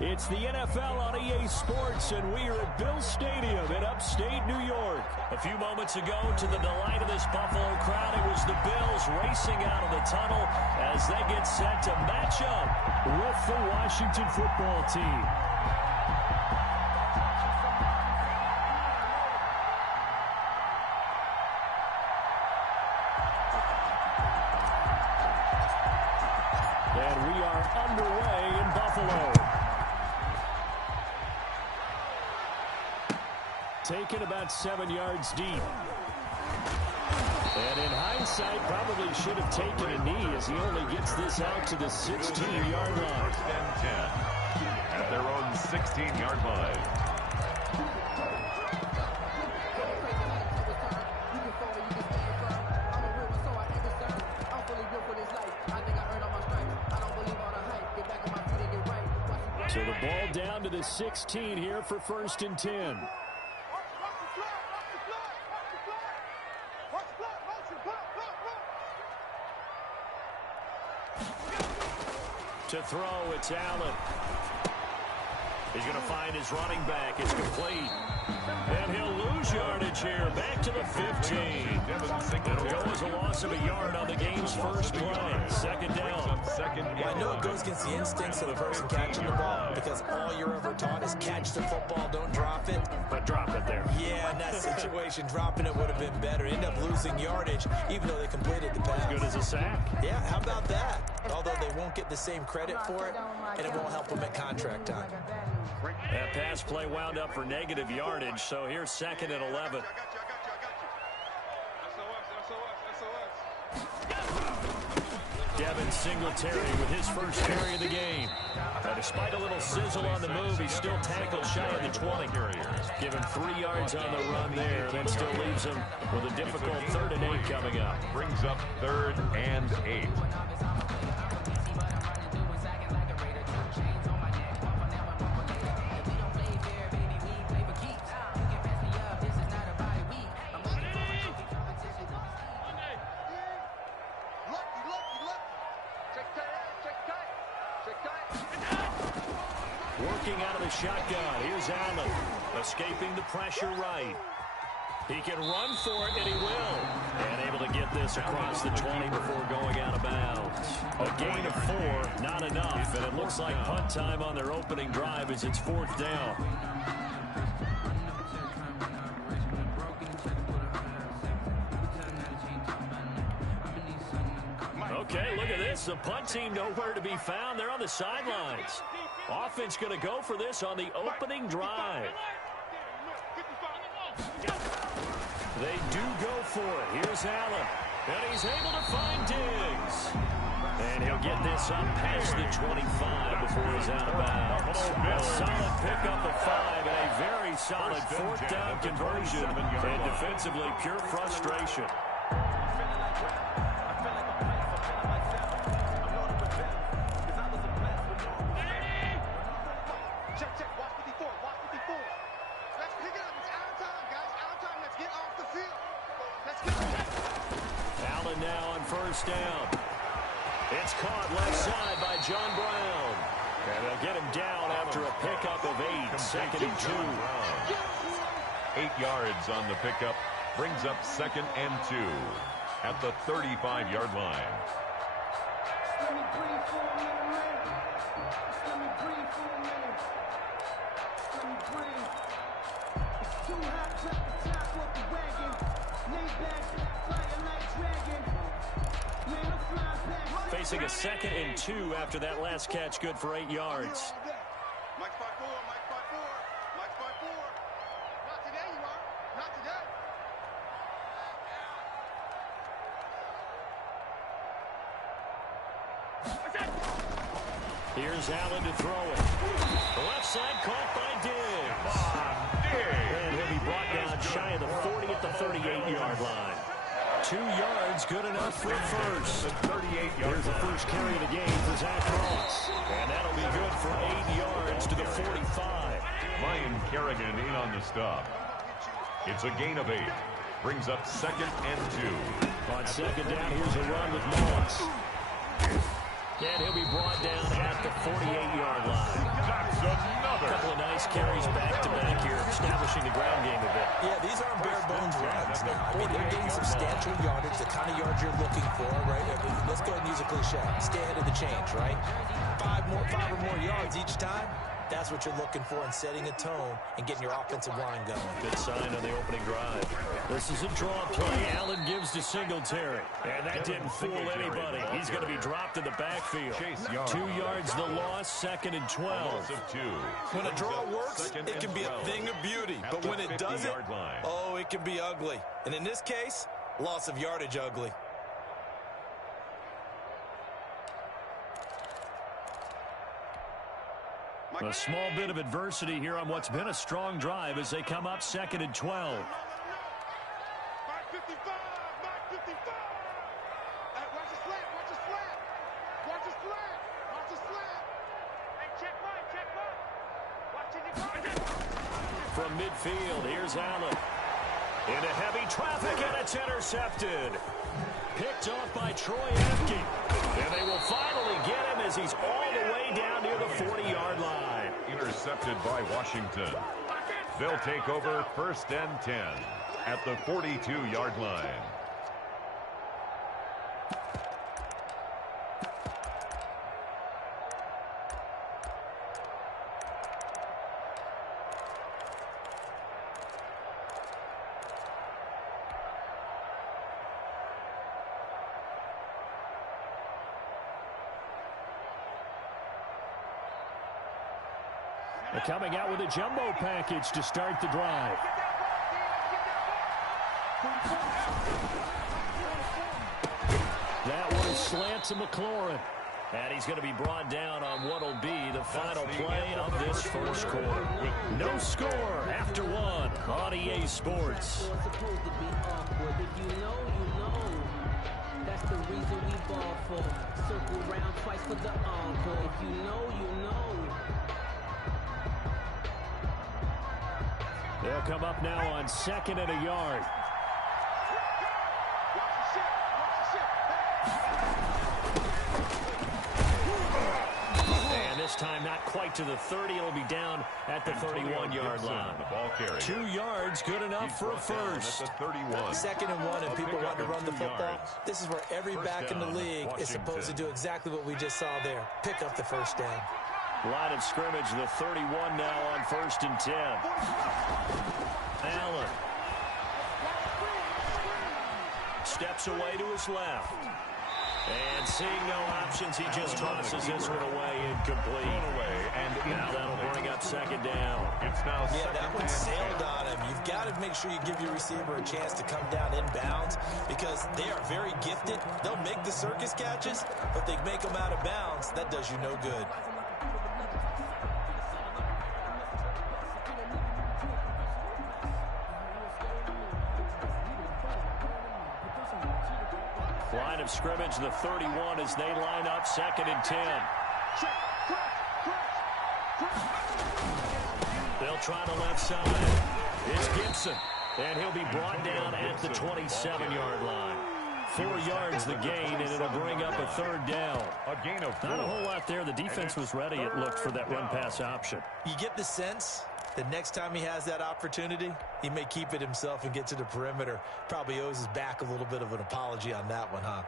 It's the NFL on EA Sports, and we are at Bill Stadium in upstate New York. A few moments ago, to the delight of this Buffalo crowd, it was the Bills racing out of the tunnel as they get set to match up with the Washington football team. And we are underway in Buffalo. Taken about 7 yards deep. And in hindsight, probably should have taken a knee as he only gets this out to the 16-yard line. First and 10 at their own 16-yard line. So the ball down to the 16 here for first and 10. To throw, it's Allen. He's going to find his running back. It's complete. And he'll lose yardage here. Back to the 15. It'll go as a loss of a yard on the game's first play. Second down. Well, I know it goes against the instincts of the person catching the ball because all you're ever taught is catch the football, don't drop it. But drop it there. Yeah, in that situation, dropping it would have been better. End up losing yardage, even though they completed the pass. As good as a sack. Yeah, how about that? Although they won't get the same credit for it, and it won't help them at contract time. That pass play wound up for negative yardage, so here's second and 11. Devin Singletary with his first carry of the game. Despite a little sizzle on the move, he's still tackled shy of the 20. Give him 3 yards on the run there, and then still leaves him with a difficult 3rd and 8 coming up. Brings up 3rd and 8. Working out of the shotgun. Here's Allen. Escaping the pressure right. He can run for it, and he will. And able to get this across the 20 before going out of bounds. A gain of 4, not enough. And it looks like punt time on their opening drive as it's 4th down. Okay, look at this. The punt team nowhere to be found. They're on the sidelines. Offense going to go for this on the opening drive. They do go for it. Here's Allen. And he's able to find Diggs. And he'll get this up past the 25 before he's out of bounds. A solid pickup of 5 and a very solid 4th down conversion. And defensively, pure frustration. Now on first down. It's caught left side by John Brown. And they'll get him down after a pickup of 8. Second and 2. 8 yards on the pickup. Brings up 2nd and 2 at the 35-yard line. Facing a 2nd and 2 after that last catch, good for 8 yards. Mike 5-4, Mike 5-4, Mike 5-4. Not today, you are. Not today. Here's Allen to throw it. The left side caught by Diggs. And he'll be brought down shy of the 40 at the 38-yard line. 2 yards, good enough for a first. 38 yards. Here's the first carry of the game for Zach Ross. And that'll be good for 8 yards to the 45. Ryan Kerrigan in on the stop. It's a gain of 8. Brings up 2nd and 2. On second down, here's a run with Moss. And he'll be brought down at the 48-yard line. That's a the ground game a bit. Yeah, these aren't bare bones runs now. I mean, they're getting substantial yardage, the kind of yards you're looking for, right? I mean, let's go ahead and use a cliche. Stay ahead of the change, right? Five or more yards each time. That's what you're looking for in setting a tone and getting your offensive line going. Good sign on the opening drive. This is a draw play. Allen gives to Singletary. And that didn't fool anybody. He's going to be dropped in the backfield. 2 yards the loss, 2nd and 12. When a draw works, it can be a thing of beauty. But when it doesn't, oh, it can be ugly. And in this case, loss of yardage ugly. A small bit of adversity here on what's been a strong drive as they come up 2nd and 12. Mark 55, Mark 55. Hey, watch the slant, watch the slant. Watch the slant, watch the slant. Hey, check right. Watch it. From midfield, here's Allen. Into heavy traffic, and it's intercepted. Picked off by Troy Apke. And they will finally get him as he's all the way down near the 40-yard line. Intercepted by Washington. They'll take over 1st and 10 at the 42-yard line. They're coming out with a jumbo package to start the drive. That one slants to McLaurin. And he's going to be brought down on what will be the final play of this first quarter. No score after 1 on EA Sports. That's the reason we ball for. Circle round twice for the encore. If you know, you know. They'll come up now on 2nd and a yard. And this time not quite to the 30. It'll be down at the 31-yard line. 2 yards, good enough for a first. 2nd and 1, and people want to run the football. This is where every back in the league is supposed to do exactly what we just saw there. Pick up the first down. Line of scrimmage, the 31 now on 1st and 10. Allen steps away to his left. And seeing no options, he just tosses this one away, incomplete. Now that'll bring up 2nd down. Yeah, that one sailed on him. You've got to make sure you give your receiver a chance to come down inbounds because they are very gifted. They'll make the circus catches, but they make them out of bounds. That does you no good. Line of scrimmage, the 31 as they line up 2nd and 10. They'll try the left side. It's Gibson, and he'll be brought down at the 27-yard line. 4 yards the gain, and it'll bring up a 3rd down. A gain of 4. Not a whole lot there. The defense was ready, it looked, for that run-pass option. You get the sense that next time he has that opportunity, he may keep it himself and get to the perimeter. Probably owes his back a little bit of an apology on that one, huh?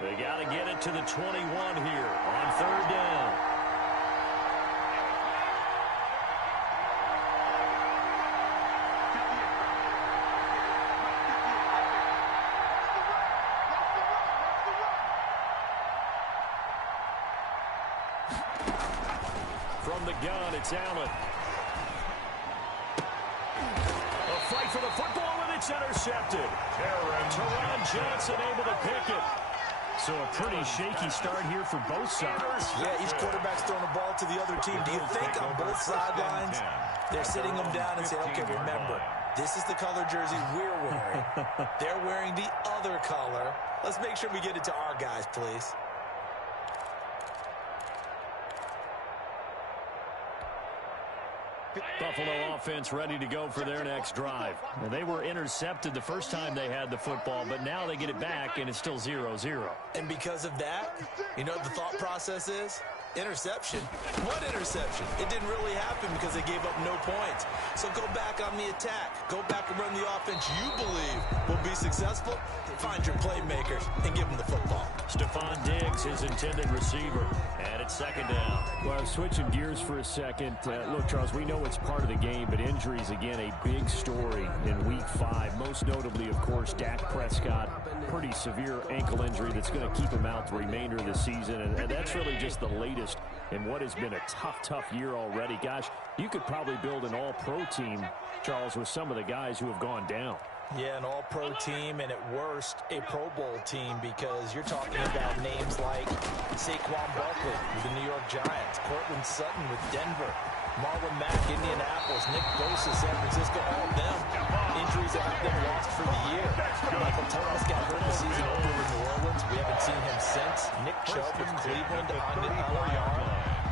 They got to get it to the 21 here on 3rd down. From the gun, it's Allen. A fight for the football, and it's intercepted. Teron Johnson able to pick it. So a pretty shaky start here for both sides. Yeah, each quarterback's throwing the ball to the other team. Do you think on both sidelines they're sitting them down and saying, okay, remember, this is the color jersey we're wearing. They're wearing the other color. Let's make sure we get it to our guys, please. Buffalo offense ready to go for their next drive. And they were intercepted the first time they had the football, but now they get it back, and it's still 0-0. And because of that, you know what the thought process is? Interception. What interception? It didn't really happen because they gave up no points. So go back on the attack. Go back and run the offense you believe will be successful. Find your playmakers and give them the football. Stephon Diggs, his intended receiver, and it's second down. Well, switching gears for a second. Look, Charles, we know it's part of the game, but injuries, again, a big story in Week 5. Most notably, of course, Dak Prescott. Pretty severe ankle injury that's going to keep him out the remainder of the season, and that's really just the latest in what has been a tough year already. Gosh, you could probably build an all-pro team, Charles, with some of the guys who have gone down. Yeah, an all-pro team, and at worst, a Pro Bowl team, because you're talking about names like Saquon Barkley with the New York Giants, Cortland Sutton with Denver, Marlon Mack, Indianapolis, Nick Bosa, San Francisco, all of them. Injuries that have been lost for the year. Michael Thomas got hurt the season over in New Orleans. We haven't seen him since. Nick Chubb with Cleveland on IR.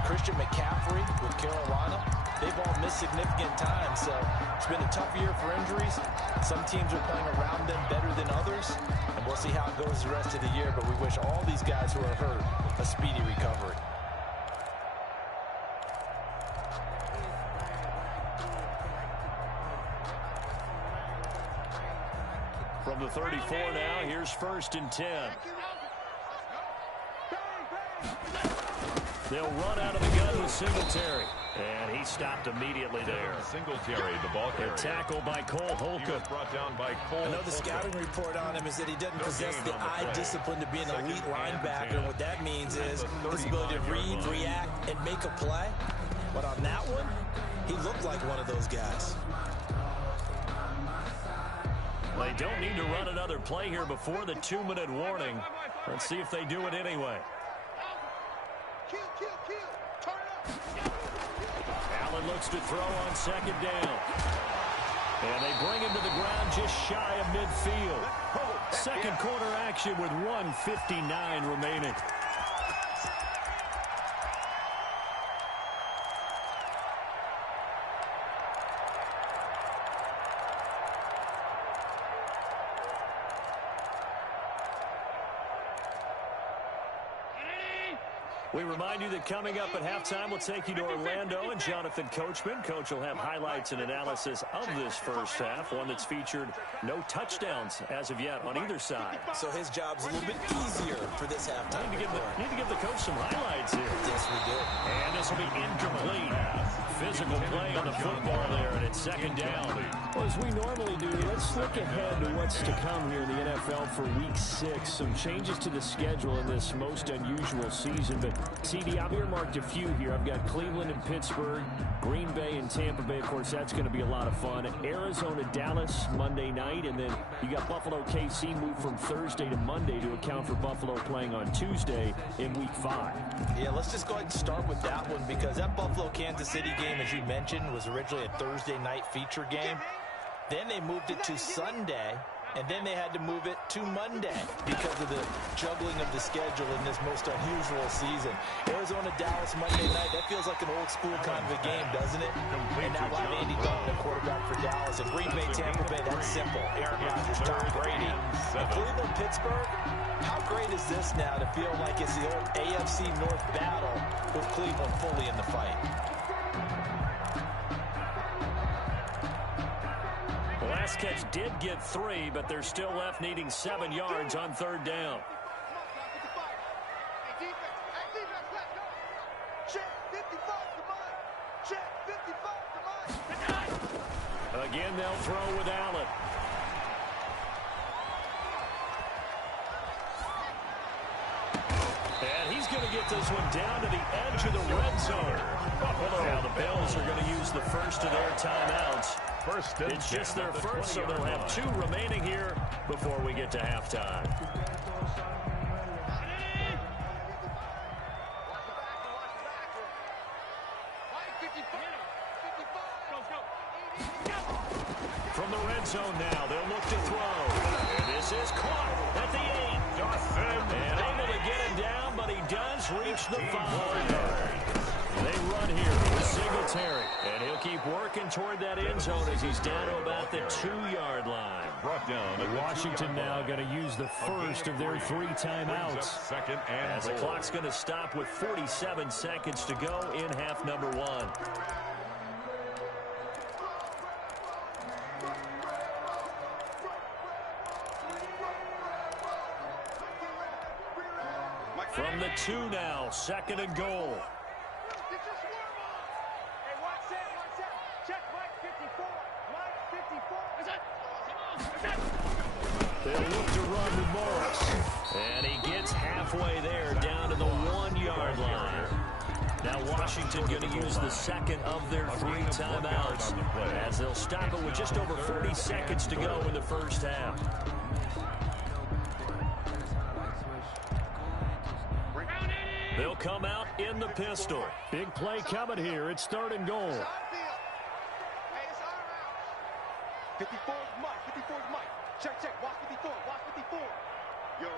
Christian McCaffrey with Carolina. They've all missed significant time, so it's been a tough year for injuries. Some teams are playing around them better than others, and we'll see how it goes the rest of the year, but we wish all these guys who are hurt a speedy recovery. From the 34 now, here's 1st and 10. They'll run out of the gun with Singletary. And he stopped immediately there. Singletary, the ball carrier. Tackle by Cole Holcomb. He was brought down by Cole. I know the scouting report on him is that he doesn't possess the eye discipline to be an elite linebacker. And what that means is his ability to read, react, and make a play. But on that one, he looked like one of those guys. They don't need to run another play here before the 2-minute warning. Let's see if they do it anyway. Allen looks to throw on 2nd down. And they bring him to the ground just shy of midfield. Second quarter action with 1:59 remaining. We remind you that coming up at halftime, we'll take you to Orlando and Jonathan Coachman. Coach will have highlights and analysis of this first half, one that's featured no touchdowns as of yet on either side. So his job's a little bit easier for this halftime. Need to give the coach some highlights here. Yes, we do. And this will be incomplete. Physical play on the football there, and it's 2nd down. Well, as we normally do, let's look ahead to what's to come here in the NFL for Week 6. Some changes to the schedule in this most unusual season. But, CD, I've earmarked a few here. I've got Cleveland and Pittsburgh, Green Bay and Tampa Bay. Of course, that's going to be a lot of fun. Arizona, Dallas, Monday night. And then you got Buffalo, KC moved from Thursday to Monday to account for Buffalo playing on Tuesday in Week 5. Yeah, let's just go ahead and start with that one, because that Buffalo-Kansas City game, as you mentioned, was originally a Thursday night feature game. Then they moved it to Sunday, and then they had to move it to Monday because of the juggling of the schedule in this most unusual season. Arizona-Dallas Monday night, that feels like an old-school kind of a game, doesn't it? And now we'll have Andy Dalton, quarterback for Dallas. And Green Bay, Tampa Bay, that's simple. Aaron Rodgers, Tom Brady. And Cleveland, Pittsburgh, how great is this now to feel like it's the old AFC North battle with Cleveland fully in the fight? The last catch did get 3, but they're still left needing 7 yards on 3rd down. Again, they'll throw with Allen. And he's going to get this one down to the edge of the red zone. Now the Bills are going to use the first of their timeouts. It's just their first, so they'll have 2 remaining here before we get to halftime. From the red zone now, they'll look to throw. And this is caught at the 8. And able to get him down, but he does reach the 5. They run here with Singletary, and he'll keep working toward that end zone as he's down to about the 2-yard line. Brought down at the Washington now going to use the first of their 3 timeouts. Second and As the clock's going to stop with 47 seconds to go in half number 1. From the 2 now, second and goal. Get your swarm on. Hey, one set. Check Mike 54. Mike 54. Is it? They'll look to run with Morris. And he gets halfway there, down to the 1-yard line. Now Washington going to use the second of their 3 timeouts as they'll stop it with just over 40 seconds to go in the first half. They'll come out in the pistol. Big play coming here. It's 3rd and goal. Hey, it's our round. 54 is Mike. 54 is Mike. Check. Watch 54. Watch 54. Yo.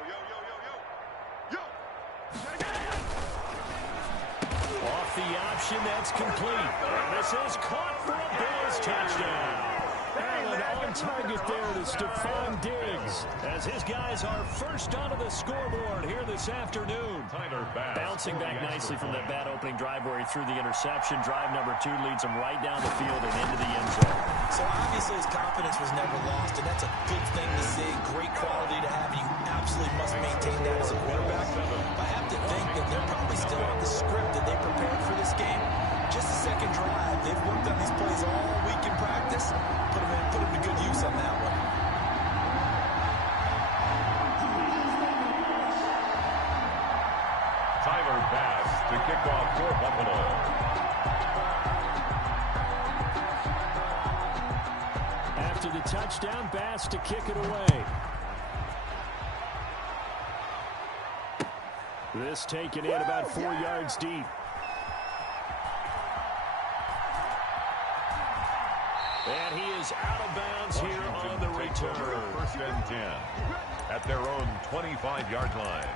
Off the option, that's complete. And this is caught for a Bills touchdown. Allen on target there to Stephon Diggs as his guys are first onto the scoreboard here this afternoon. Bouncing back nicely from that bad opening drive where he threw the interception. Drive number 2 leads him right down the field and into the end zone. So obviously his confidence was never lost, and that's a good thing to see. Great quality to have. You absolutely must maintain that as a quarterback. I have to think that they're probably still on the script that they prepared for this game. Just a second drive. They've worked on these plays all week in practice. Put them to good use on that one. Tyler Bass to kick off for Buffalo. After the touchdown, Bass to kick it away. This taken in about 4 yards deep. And he is out of bounds here on the return. 1st and 10 at their own 25-yard line.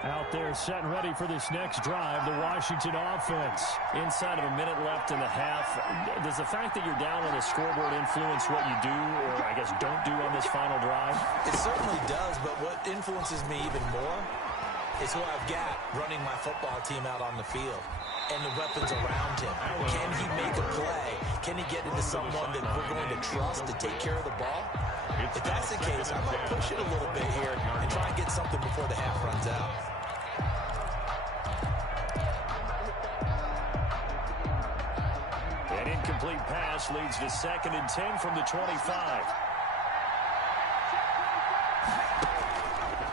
Out there set and ready for this next drive, the Washington offense. Inside of a minute left in the half, does the fact that you're down on the scoreboard influence what you do, or I guess don't do on this final drive? It certainly does, but what influences me even more is who I've got running my football team out on the field and the weapons around him. Can he make a play? Can he get into someone that we're going to trust to take care of the ball? If that's the case, I might push it a little bit here and try and get something before the half runs out. An incomplete pass leads to 2nd and 10 from the 25.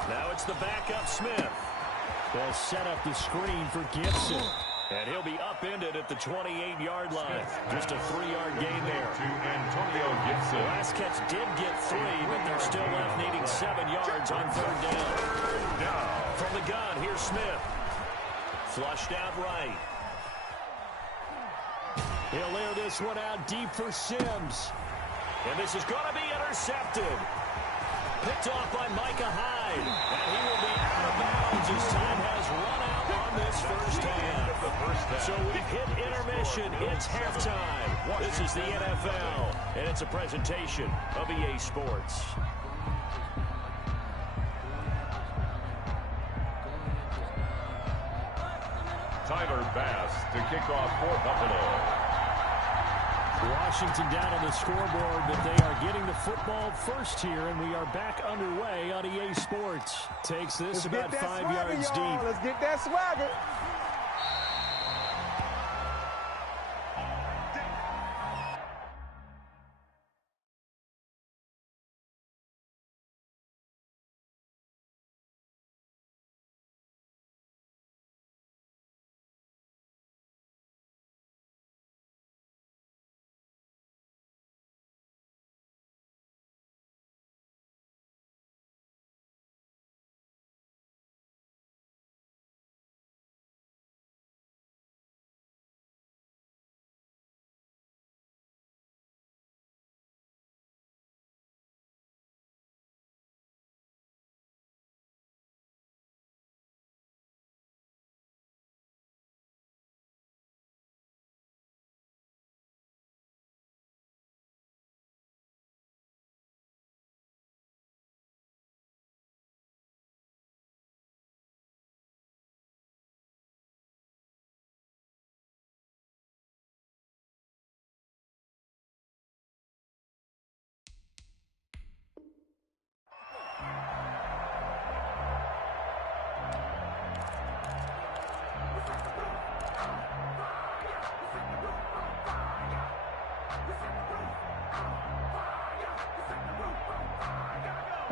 Now it's the backup Smith. They'll set up the screen for Gibson. And he'll be upended at the 28-yard line. Just a 3-yard gain there. To Antonio Gibson. Last catch did get 3, but they're still left needing 7 yards on 3rd down. From the gun, here's Smith. Flushed out right. He'll air this one out deep for Sims. And this is going to be intercepted. Picked off by Micah Hyde. And he will be out of bounds as time has run out on this first half. So we've hit intermission. It's halftime. This is the NFL, and it's a presentation of EA Sports. Tyler Bass to kick off for Buffalo. Washington down on the scoreboard, but they are getting the football first here, and we are back underway on EA Sports. Takes this about 5 yards deep. Let's get that swagger.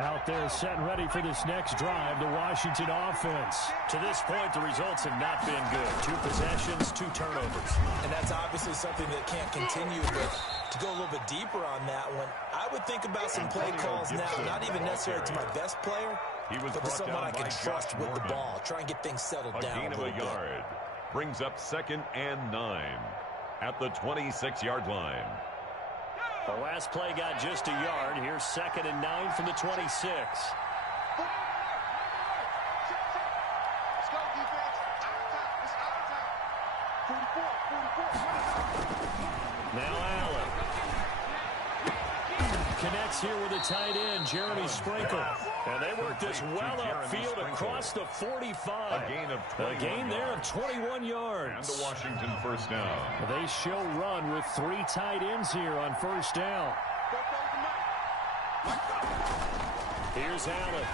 Out there set and ready for this next drive, the Washington offense. To this point, the results have not been good. 2 possessions, 2 turnovers. And that's obviously something that can't continue, but to go a little bit deeper on that one, I would think about some play calls now, not even necessarily to my best player, but to someone I can trust with the ball. Try and get things settled down. A gain of a yard. Brings up 2nd and 9 at the 26-yard line. The last play got just a yard. Here's 2nd and 9 from the 26. Let's go, defense. It's our time. 44. Now Allen. Connects here with a tight end, Jeremy Sprinkle. And they work this well upfield across the 45. A gain there of 21 yards. And the Washington first down. They show run with 3 tight ends here on first down. Here's Allen.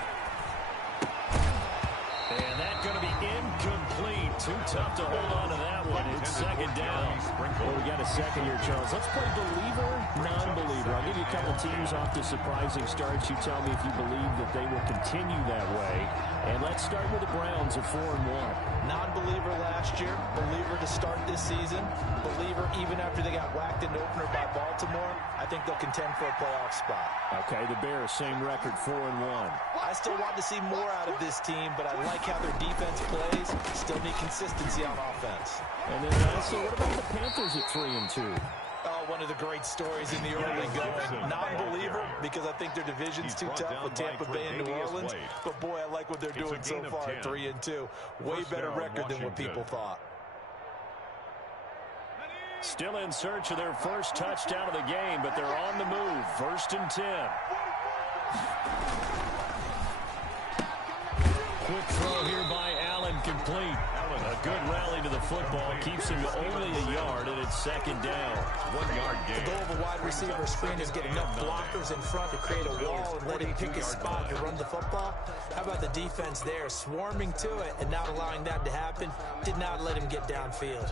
And that's going to be incomplete. Too tough to hold on to that one. It's 2nd down. Well, we got a second here, Charles. Let's play believer, non-believer. I'll give you a couple teams off to surprising starts. You tell me if you believe that they will continue that way. And let's start with the Browns at 4-1. Non-believer last year, believer to start this season, believer even after they got whacked in the opener by Baltimore. I think they'll contend for a playoff spot. Okay, the Bears, same record, 4-1. I still want to see more out of this team, but I like how their defense plays. Still need consistency on offense. And then also, what about the Panthers at 3-2? Oh, one of the great stories in the early going. Non-believer, because I think their division's too tough with Tampa Bay and New Orleans. But, boy, I like what they're doing so far at 3-2. Way better record than what people thought. Still in search of their first touchdown of the game, but they're on the move. 1st and 10. Quick throw here by Allen, complete. A good rally to the football keeps him to only a yard, and it's 2nd down. 1 yard gain. The goal of a wide receiver screen is get enough blockers in front to create a wall and let him pick his spot to run the football. How about the defense there, swarming to it and not allowing that to happen? Did not let him get downfield.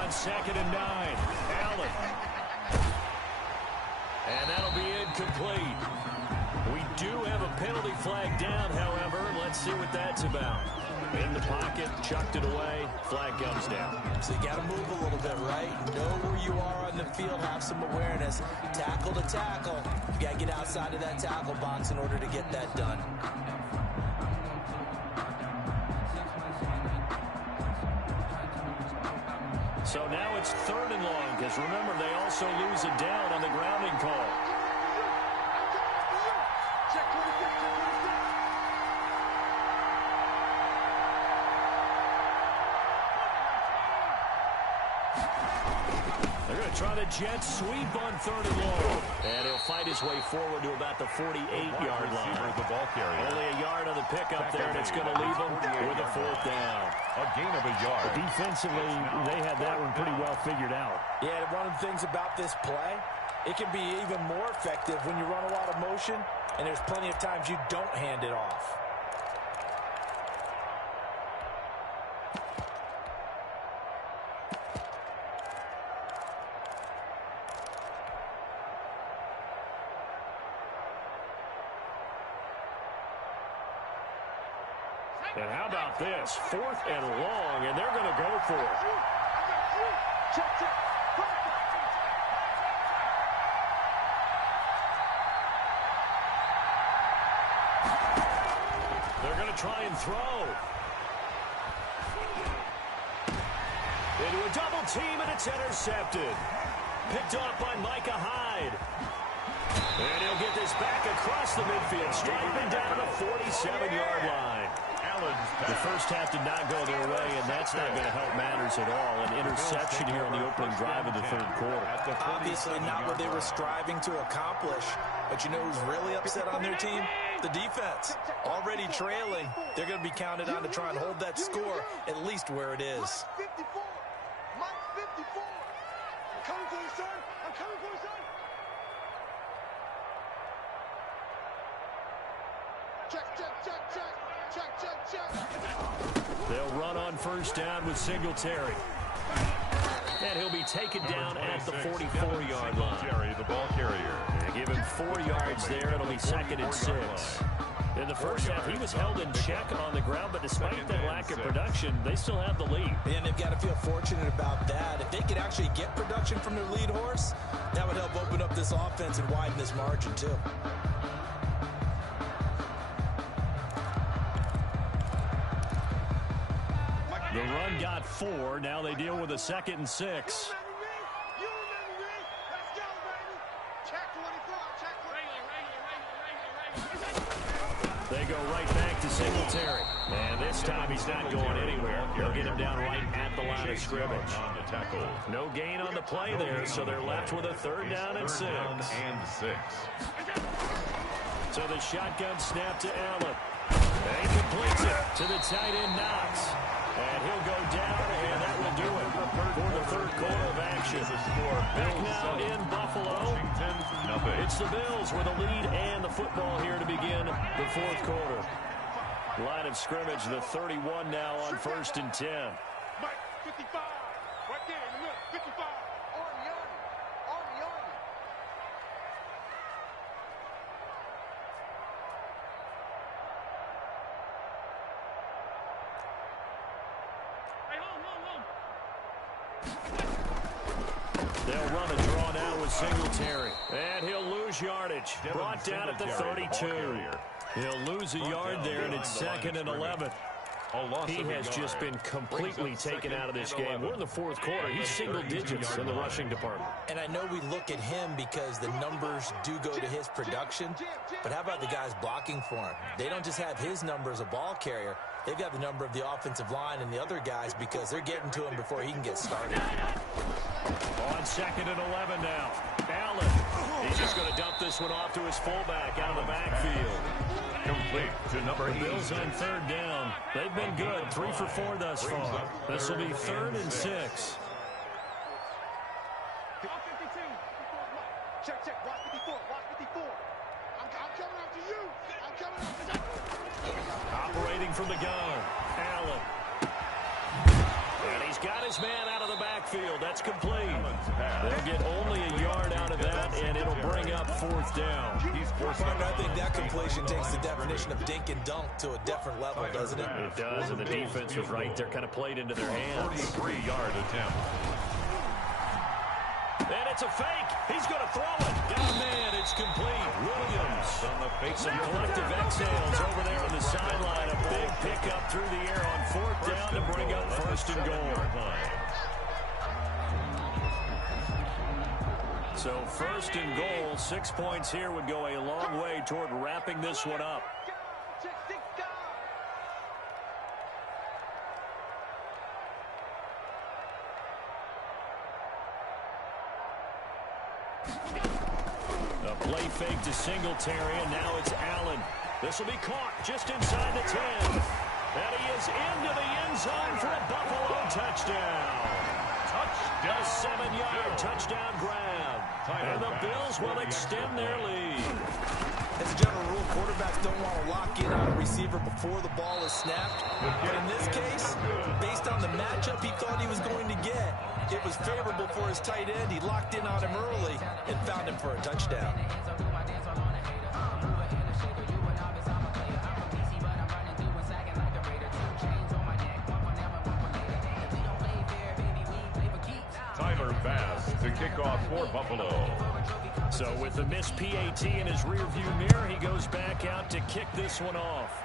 On 2nd and 9, Allen. And that'll be incomplete. We do have a penalty flag down, however. Let's see what that's about. In the pocket, chucked it away, flag comes down. So you got to move a little bit, right? Know where you are on the field, have some awareness. Tackle to tackle. You got to get outside of that tackle box in order to get that done. So now it's 3rd and long, because remember, they also lose a down on the grounding call. They're going to try to jet sweep on 3rd and long. And he'll fight his way forward to about the 48-yard line. The ball carrier. Only a yard on the pickup there, and it's going to leave him with a 4th down. A gain of a yard. Defensively, they had that one pretty well figured out. Yeah, one of the things about this play, it can be even more effective when you run a lot of motion, and there's plenty of times you don't hand it off. And how about this? 4th and long, and they're going to go for it. They're going to try and throw. Into a double team, and it's intercepted. Picked off by Micah Hyde. And he'll get this back across the midfield, striping down the 47-yard line. The first half did not go their way, and that's not going to help matters at all. An interception here on the opening drive of the 3rd quarter. Obviously not what they were striving to accomplish. But you know who's really upset on their team? The defense. Already trailing. They're going to be counted on to try and hold that score at least where it is. Mike 54. I'm coming for you, son. I'm coming for you. They'll run on first down with Singletary. And he'll be taken down at the 44-yard line. The ball carrier. They give him 4 yards there. It'll be 2nd and 6. In the first half, he was held in check on the ground, but despite that lack of production, they still have the lead. And they've got to feel fortunate about that. If they could actually get production from their lead horse, that would help open up this offense and widen this margin, too. The run got 4. Now they deal with a 2nd and 6. They go right back to Singletary. And this time he's not going anywhere. They'll get him down right at the line of scrimmage. No gain on the play there, so they're left with a 3rd down and 6. So the shotgun snap to Allen. And he completes it to the tight end Knox. And he'll go down, and that will do it for the 3rd quarter of action. Back now in Buffalo. It's the Bills with the lead and the football here to begin the 4th quarter. Line of scrimmage, the 31 now on 1st and 10. Mike, 55. Right there in the middle. 55. Army. They'll run a draw now with Singletary. And he'll lose yardage. Brought down at the 32. He'll lose a yard there, and it's 2nd and 11. He has just been completely taken out of this game. We're in the 4th quarter. He's single digits in the rushing department. And I know we look at him because the numbers do go to his production, but how about the guys blocking for him? They don't just have his number as a ball carrier. They've got the number of the offensive line and the other guys because they're getting to him before he can get started. On 2nd and 11 now. Allen. He's just going to dump this one off to his fullback out of the backfield. Complete to number 8. Bills on 3rd down. They've been good. 3 for 4 thus far. This will be 3rd and 6. Check. Watch 54. I'm coming after you. Operating from the gun. Allen. And he's got his man out of the backfield. That's complete. They'll get only a yard out of that, and it'll bring up 4th down. Partner, I think that completion takes the definition of dink and dunk to a different level, doesn't it? It does, and the defense was right there, kind of played into their hands. 43-yard attempt. And it's a fake. He's going to throw it. Got a man. It's complete. Williams. Some collective exhales over there on the sideline. A big pickup through the air on 4th down to bring up 1st and goal. So 1st and goal, 6 points here would go a long way toward wrapping this one up. A play fake to Singletary, and now it's Allen. This will be caught just inside the 10. And he is into the end zone for a Buffalo touchdown. A 7-yard touchdown grab. And the Bills will extend their lead. As a general rule, quarterbacks don't want to lock in on a receiver before the ball is snapped. But in this case, based on the matchup he thought he was going to get, it was favorable for his tight end. He locked in on him early and found him for a touchdown. Tyler Bass to kick off for Buffalo. So with the missed PAT in his rearview mirror, he goes back out to kick this one off.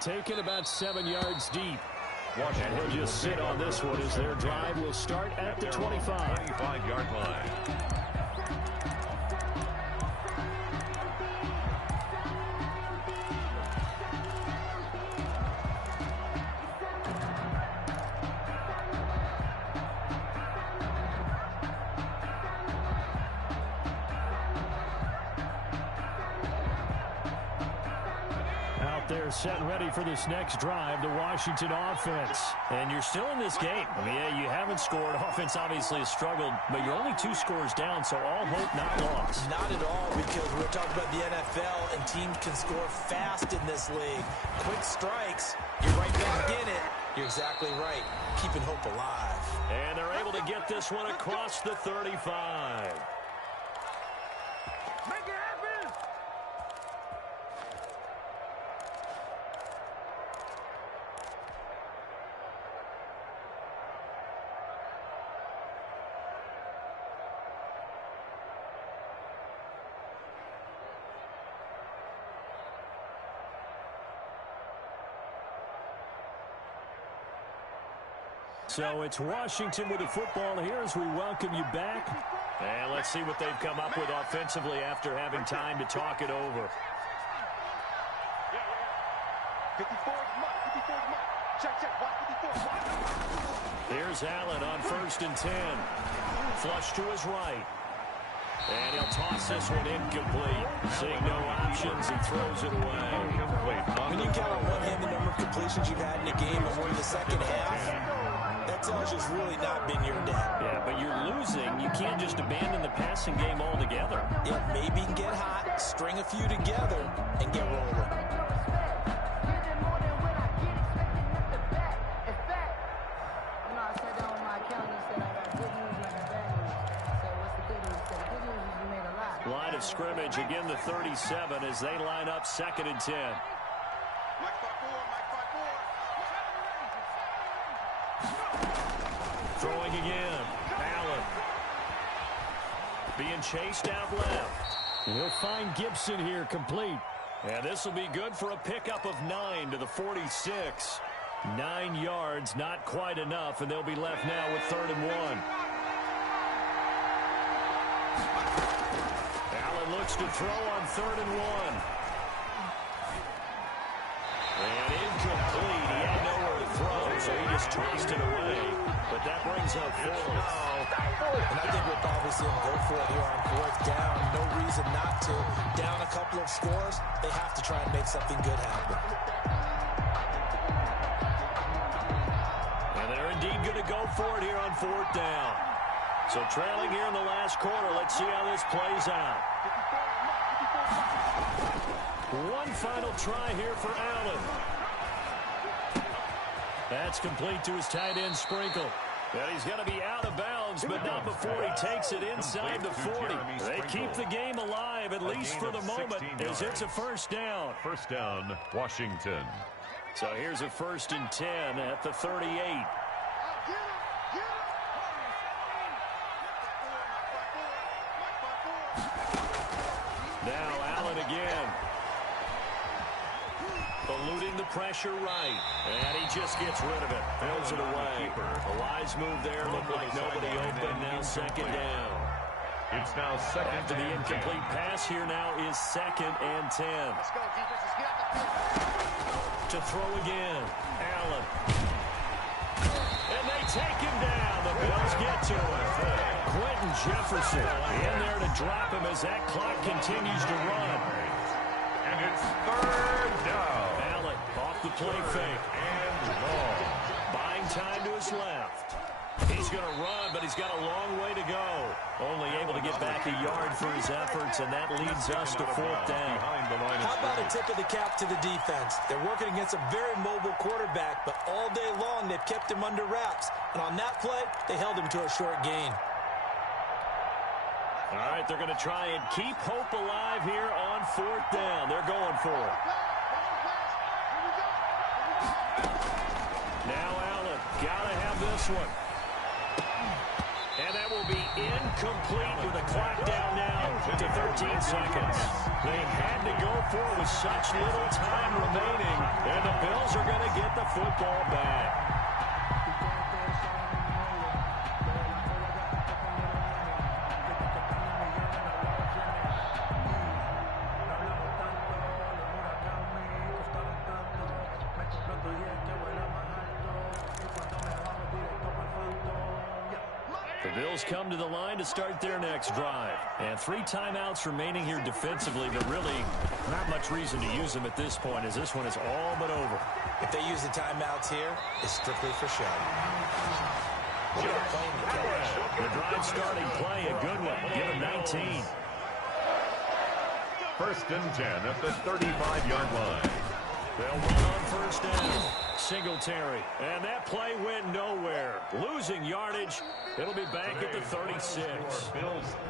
Taken about 7 yards deep. And he'll just sit on this one as their drive will start at the 25-yard line. They're set and ready for this next drive, the Washington offense. And you're still in this game. I mean, yeah, you haven't scored. Offense obviously has struggled, but you're only 2 scores down, so all hope not lost. Not at all, because we're talking about the NFL, and teams can score fast in this league. Quick strikes, you're right back in it. You're exactly right. Keeping hope alive. And they're able to get this one across the 35. So it's Washington with the football here as we welcome you back. And let's see what they've come up with offensively after having time to talk it over. 54 mark, 54 mark. Check, watch 54. Here's Allen on 1st and 10. Flush to his right. And he'll toss this one incomplete. Seeing no options, he throws it away. When you count on one hand the number of completions you've had in a game and one in the second half, that tells you it's really not been your day. Yeah, but you're losing. You can't just abandon the passing game altogether. Yeah, maybe get hot, string a few together, and get rolling. Line of scrimmage, again the 37 as they line up 2nd and 10. Throwing again. Allen. Being chased out left. We'll find Gibson here complete. And this will be good for a pickup of 9 to the 46. 9 yards, not quite enough, and they'll be left now with 3rd and 1. Allen looks to throw on 3rd and 1. And incomplete. He had nowhere to throw, so he just tossed it away. But that brings up 4th. And I think we'll probably see him go for it here on 4th down. No reason not to. Down a couple of scores, they have to try and make something good happen. And they're indeed going to go for it here on 4th down. So trailing here in the last quarter, let's see how this plays out. One final try here for Allen. That's complete to his tight end, Sprinkle. And he's going to be out of bounds, but not before he takes it inside the 40. They keep the game alive, at least for the moment, as it's a 1st down. 1st down, Washington. So here's a 1st and 10 at the 38. Now Allen again. Eluding the pressure right. And he just gets rid of it. Throws it away. A wise move there. Looked like nobody open. Now 2nd down. It's now 2nd. After the incomplete pass, here now is 2nd and 10. Let's go, defense. Let's get out the field. To throw again. Allen. And they take him down. The Bills get to him. Quentin Jefferson in there to drop him as that clock continues to run. And it's 3rd down. Allen off the play fake. And long. Buying time to his left. He's going to run, but he's got a long way to go. Only able to get back a yard for his efforts, and that leads us to 4th down. How about a tip of the cap to the defense? They're working against a very mobile quarterback, but all day long they've kept him under wraps. And on that play, they held him to a short gain. All right, they're going to try and keep hope alive here on 4th down. They're going for it. Now Allen, got to have this one. And that will be incomplete with the clock down now to 13 seconds. They had to go for it with such little time remaining, and the Bills are going to get the football back. The Bills come to the line to start their next drive. And 3 timeouts remaining here defensively, but really not much reason to use them at this point, as this one is all but over. If they use the timeouts here, it's strictly for show. The drive starting play, a good one. Give him 19. 1st and 10 at the 35-yard line. They'll run on 1st down. Singletary. And that play went nowhere. Losing yardage. It'll be back at the 36.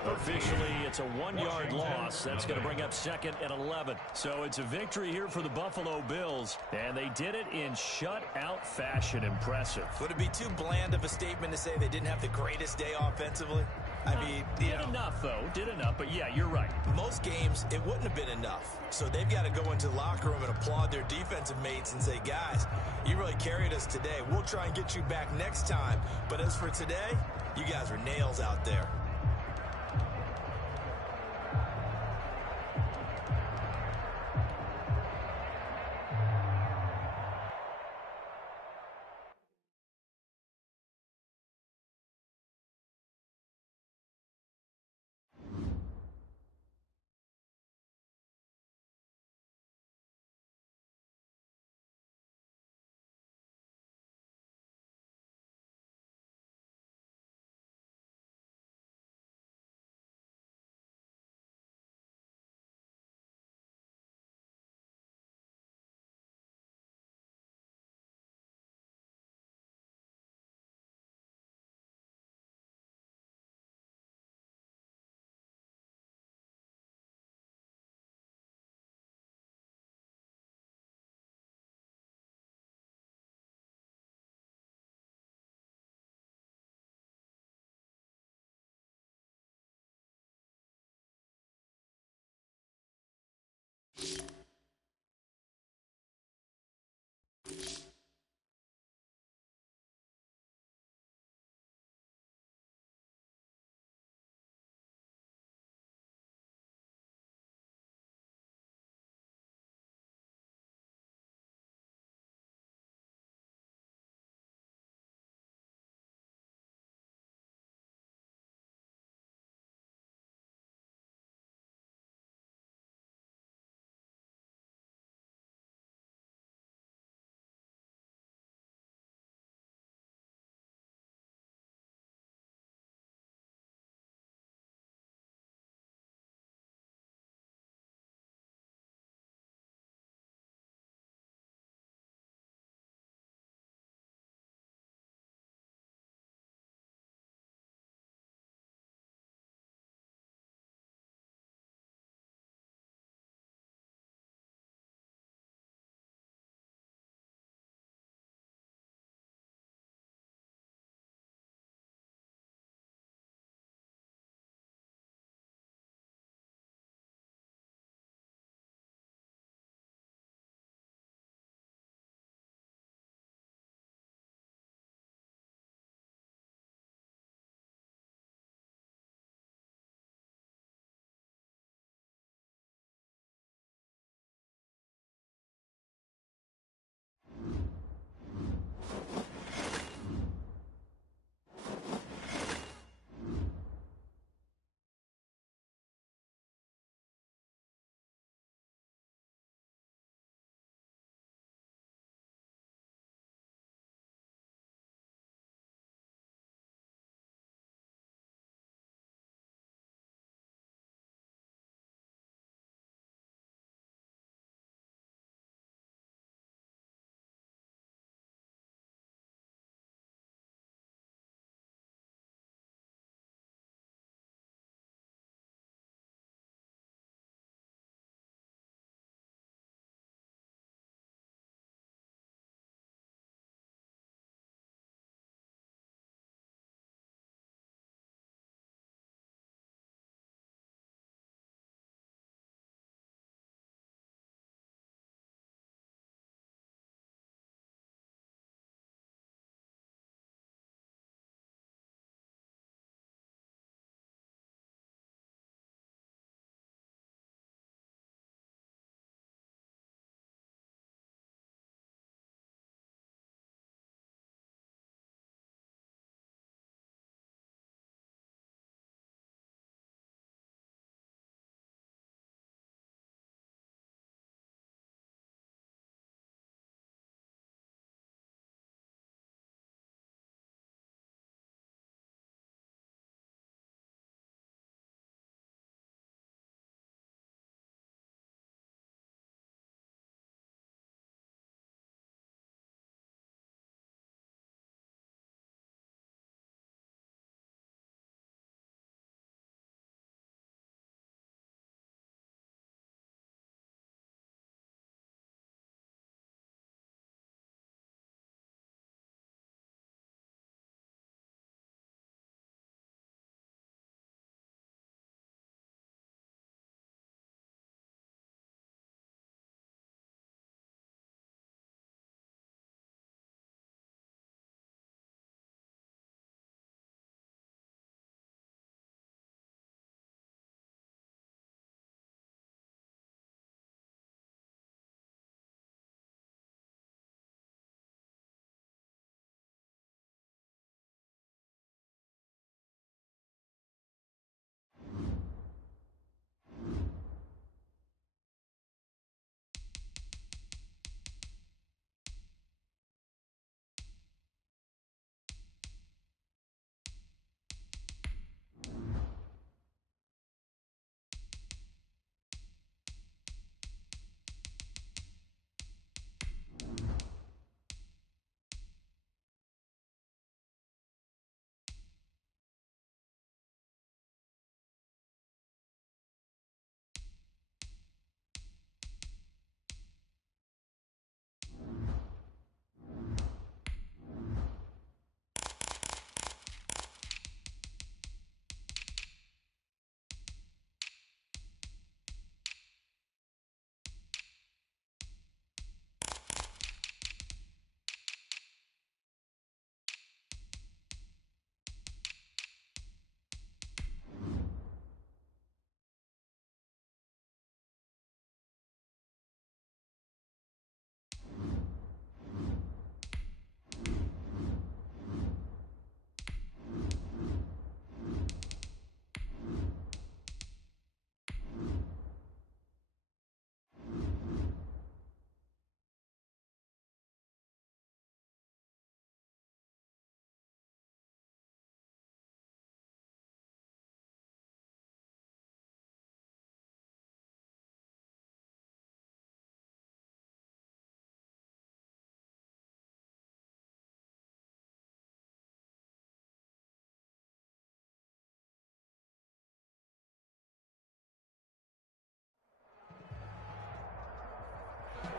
Officially, it's a 1-yard loss. That's going to bring up 2nd and 11. So it's a victory here for the Buffalo Bills. And they did it in shutout fashion. Impressive. Would it be too bland of a statement to say they didn't have the greatest day offensively? I mean, did enough, though. Did enough. But, yeah, you're right. Most games, it wouldn't have been enough. So they've got to go into the locker room and applaud their defensive mates and say, guys, you really carried us today. We'll try and get you back next time. But as for today, you guys were nails out there.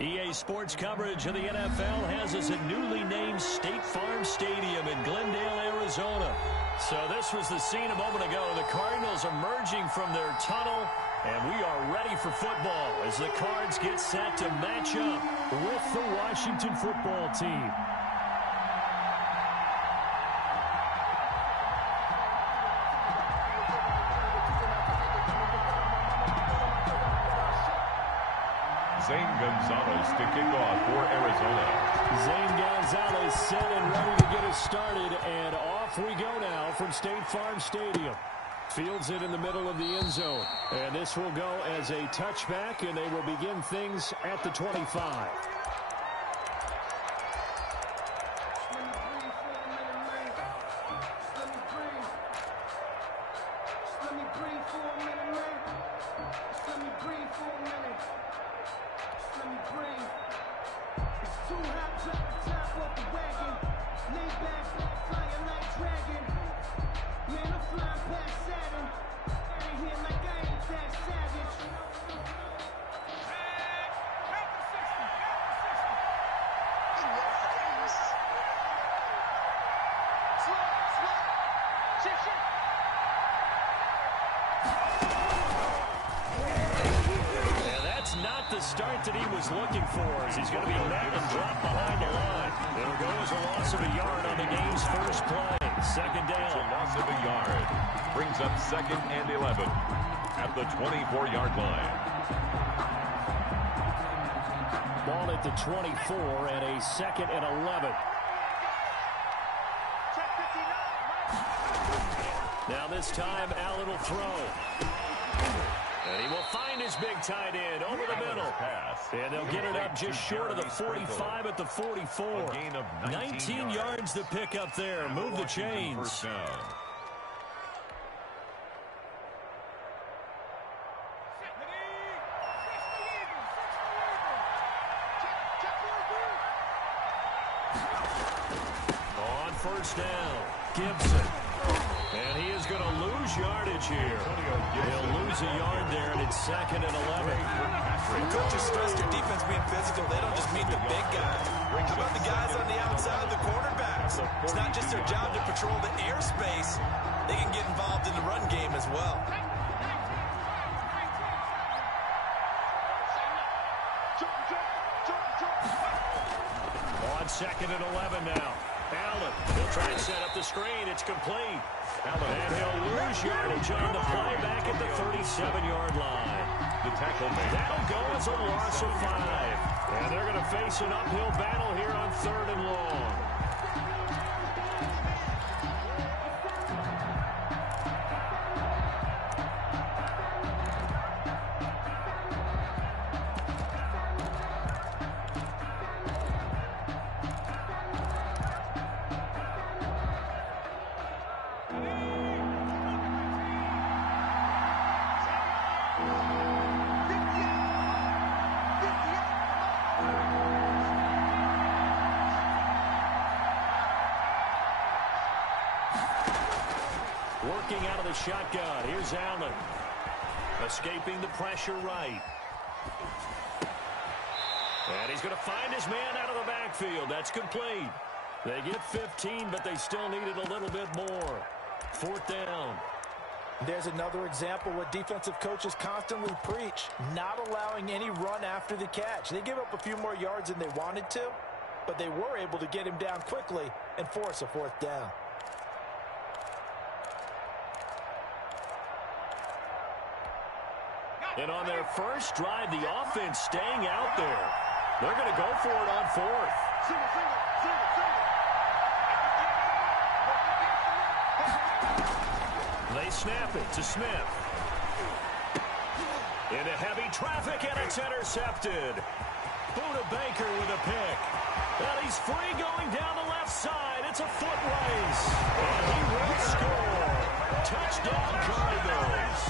EA Sports coverage of the NFL has us at newly named State Farm Stadium in Glendale, Arizona. So this was the scene a moment ago. The Cardinals emerging from their tunnel, and we are ready for football as the Cards get set to match up with the Washington football team. Zane Gonzalez to kick off for Arizona. Zane Gonzalez set and ready to get us started, and off we go now from State Farm Stadium. Fields it in the middle of the end zone, and this will go as a touchback, and they will begin things at the 25. Start that he was looking for as he's going to be met and dropped behind the line. It'll go as a loss of a yard on the game's first play. Second down. A loss of a yard. Brings up 2nd and 11 at the 24-yard line. Ball at the 24 and a 2nd and 11. Now this time, Allen will throw. And he will find his big tight end over the middle. And they'll get it up just short of the 45 at the 44. 19 yards to pick up there. Move the chains. On first down, Gibson. And he is going to lose yardage here. He'll lose a yard there, and it's 2nd and 11. Coaches stress their defense being physical. They don't just mean the big guys. How about the guys on the outside, the cornerbacks? It's not just their job to patrol the airspace. They can get involved in the run game as well. On 2nd and 11 now. Allen, he'll try and set up the screen. It's complete. And he'll lose yardage on the play back at the 37-yard line. The tackle made. That'll go as a loss of 5. And they're going to face an uphill battle here on 3rd and long. Working out of the shotgun. Here's Allen. Escaping the pressure right. And he's going to find his man out of the backfield. That's complete. They get 15, but they still needed a little bit more. 4th down. There's another example what defensive coaches constantly preach, not allowing any run after the catch. They give up a few more yards than they wanted to, but they were able to get him down quickly and force a 4th down. And on their first drive, the offense staying out there. They're going to go for it on 4th. They snap it to Smith. Into heavy traffic, and it's intercepted. Buda Baker with a pick. And he's free going down the left side. It's a foot race. And he will score. Touchdown, Cardinals.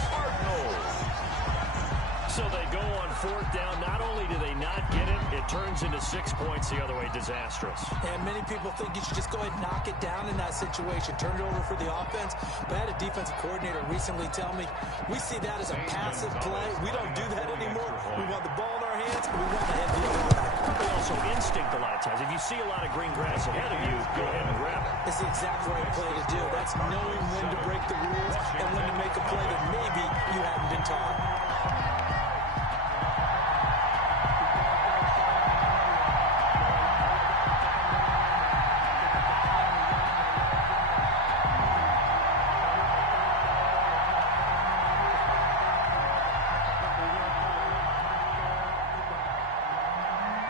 So they go on 4th down. Not only do they not get it, it turns into 6 points the other way. Disastrous. And many people think you should just go ahead and knock it down in that situation. Turn it over for the offense. But I had a defensive coordinator recently tell me, we see that as a passive play. We don't do that anymore. We want the ball in our hands, and we want to head the other way. Probably also instinct a lot of times. If you see a lot of green grass ahead of you, go ahead and grab it. It's the exact right play to do. That's knowing when to break the rules and when to make a play that maybe you haven't been taught.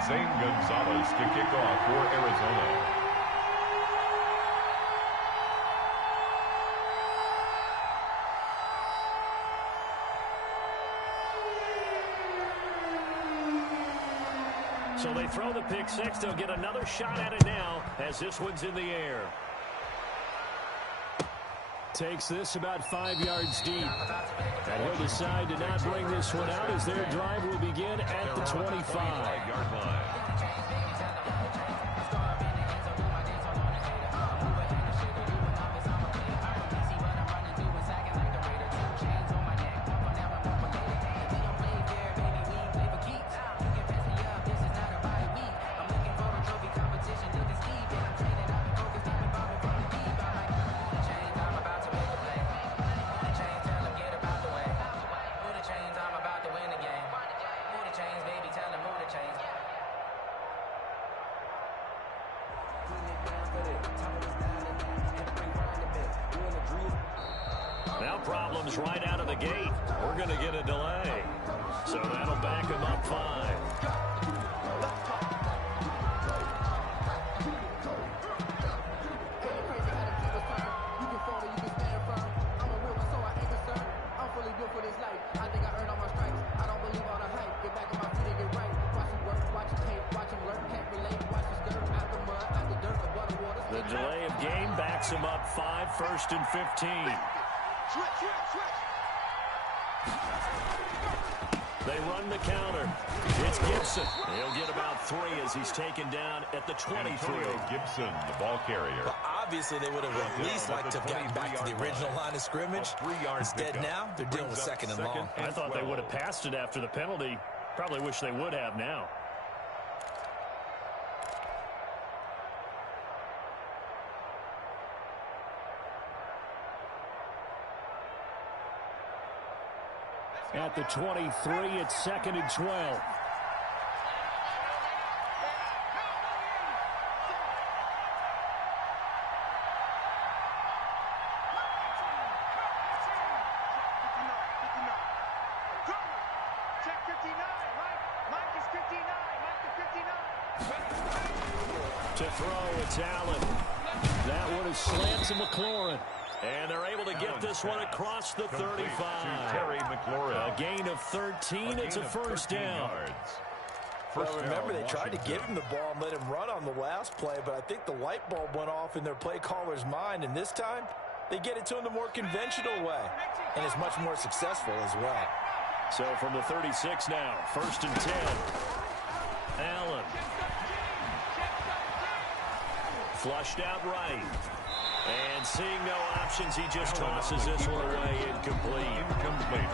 Zane Gonzalez to kick off for Arizona. So they throw the pick six. They'll get another shot at it now as this one's in the air. Takes this about 5 yards deep. And he'll decide to not bring this one out as their drive will begin at the 25-yard line. Now problems right out of the gate. We're going to get a delay. So that'll back him up 5. The delay of game backs him up 5, 1st and 15. They run the counter. It's Gibson. He'll get about 3 as he's taken down at the 23. Gibson, the ball carrier. Well, obviously, they would have at least liked to have gotten back to the original line of scrimmage. Instead, now they're dealing with 2nd and long. I thought they would have passed it after the penalty. Probably wish they would have now. At the 23, it's 2nd and 12. To throw, it's Allen. That one is slant to McLaurin. And they're able to get this one across the 35. Terry McLaurin. A gain of 13. It's a first down. Well, remember, they tried to give him the ball and let him run on the last play, but I think the light bulb went off in their play caller's mind, and this time they get it to him the more conventional way, and it's much more successful as well. So from the 36 now, 1st and 10. Allen. Flushed out right. And seeing no options, he just tosses this one away incomplete.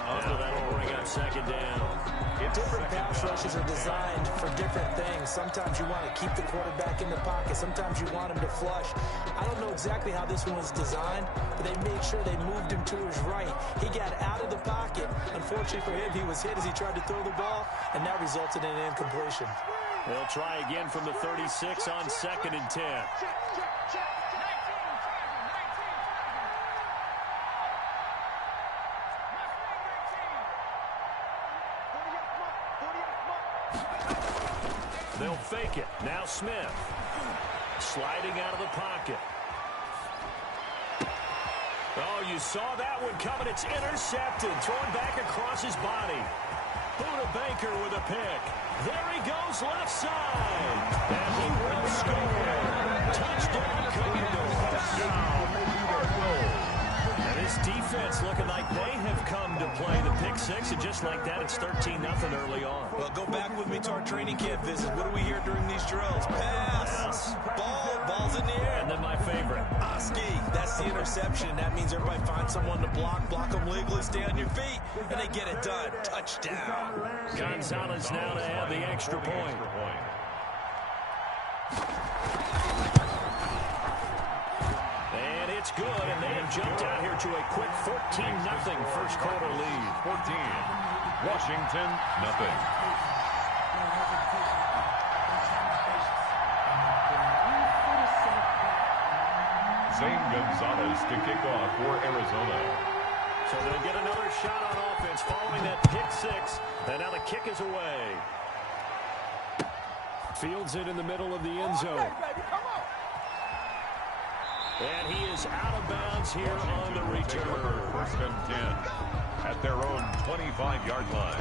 Now that'll bring up 2nd down. Different pass rushes are designed for different things. Sometimes you want to keep the quarterback in the pocket. Sometimes you want him to flush. I don't know exactly how this one was designed, but they made sure they moved him to his right. He got out of the pocket. Unfortunately for him, he was hit as he tried to throw the ball, and that resulted in an incompletion. They'll try again from the 36 on 2nd and 10. They'll fake it. Now Smith. Sliding out of the pocket. Oh, you saw that one coming. It's intercepted. Thrown back across his body. Buda Baker with a pick. There he goes left side. And he will score. Touchdown, Cardinals. And this defense looking like they have come to play. The pick 6, and just like that, it's 13-0 early on. Well, go back with me to our training camp visit. What do we hear during these drills? Pass. Ball's in the air. And then my favorite. Oski, that's the interception. That means everybody finds someone to block them legally, stay on your feet, and they get it done. Touchdown. Gonzalez now to have the extra point. And it's good, and they have jumped out here to a quick 14-0 first quarter lead. 14. Washington, nothing. Zane Gonzalez to kick off for Arizona. So they'll get another shot on offense following that pick 6, and now the kick is away. Fields it in the middle of the end zone. And he is out of bounds here on the return. First and 10 at their own 25-yard line.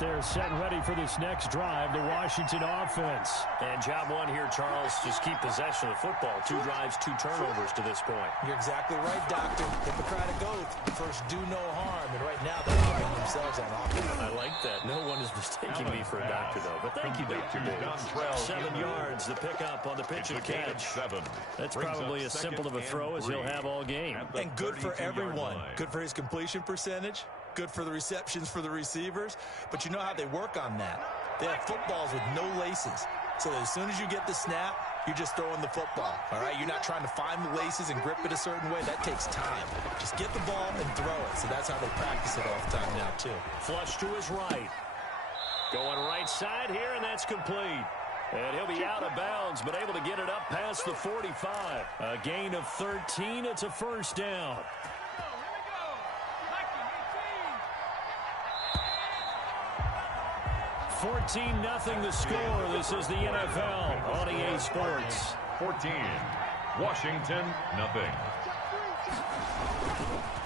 They're set and ready for this next drive, the Washington offense. And job one here, Charles, just keep possession of the football. 2 drives, 2 turnovers to this point. You're exactly right, Doctor. Hippocratic oath. First, do no harm. And right now, they're harming themselves on offense. I like that. No one is mistaking me for a doctor, though. But thank you, Dr. Dave. 7 yards, the pickup on the pitch and catch. 7. That's probably as simple of a throw as he'll have all game. And good for everyone. Good for his completion percentage. Good for the receptions for the receivers. But you know how they work on that. They have footballs with no laces. So as soon as you get the snap, you're just throwing the football. All right? You're not trying to find the laces and grip it a certain way. That takes time. Just get the ball and throw it. So that's how they practice it all the time now, too. Flush to his right. Going right side here, and that's complete. And he'll be out of bounds, but able to get it up past the 45. A gain of 13. It's a first down. 14-0 the score. This is the NFL on EA Sports. 14. Washington, nothing.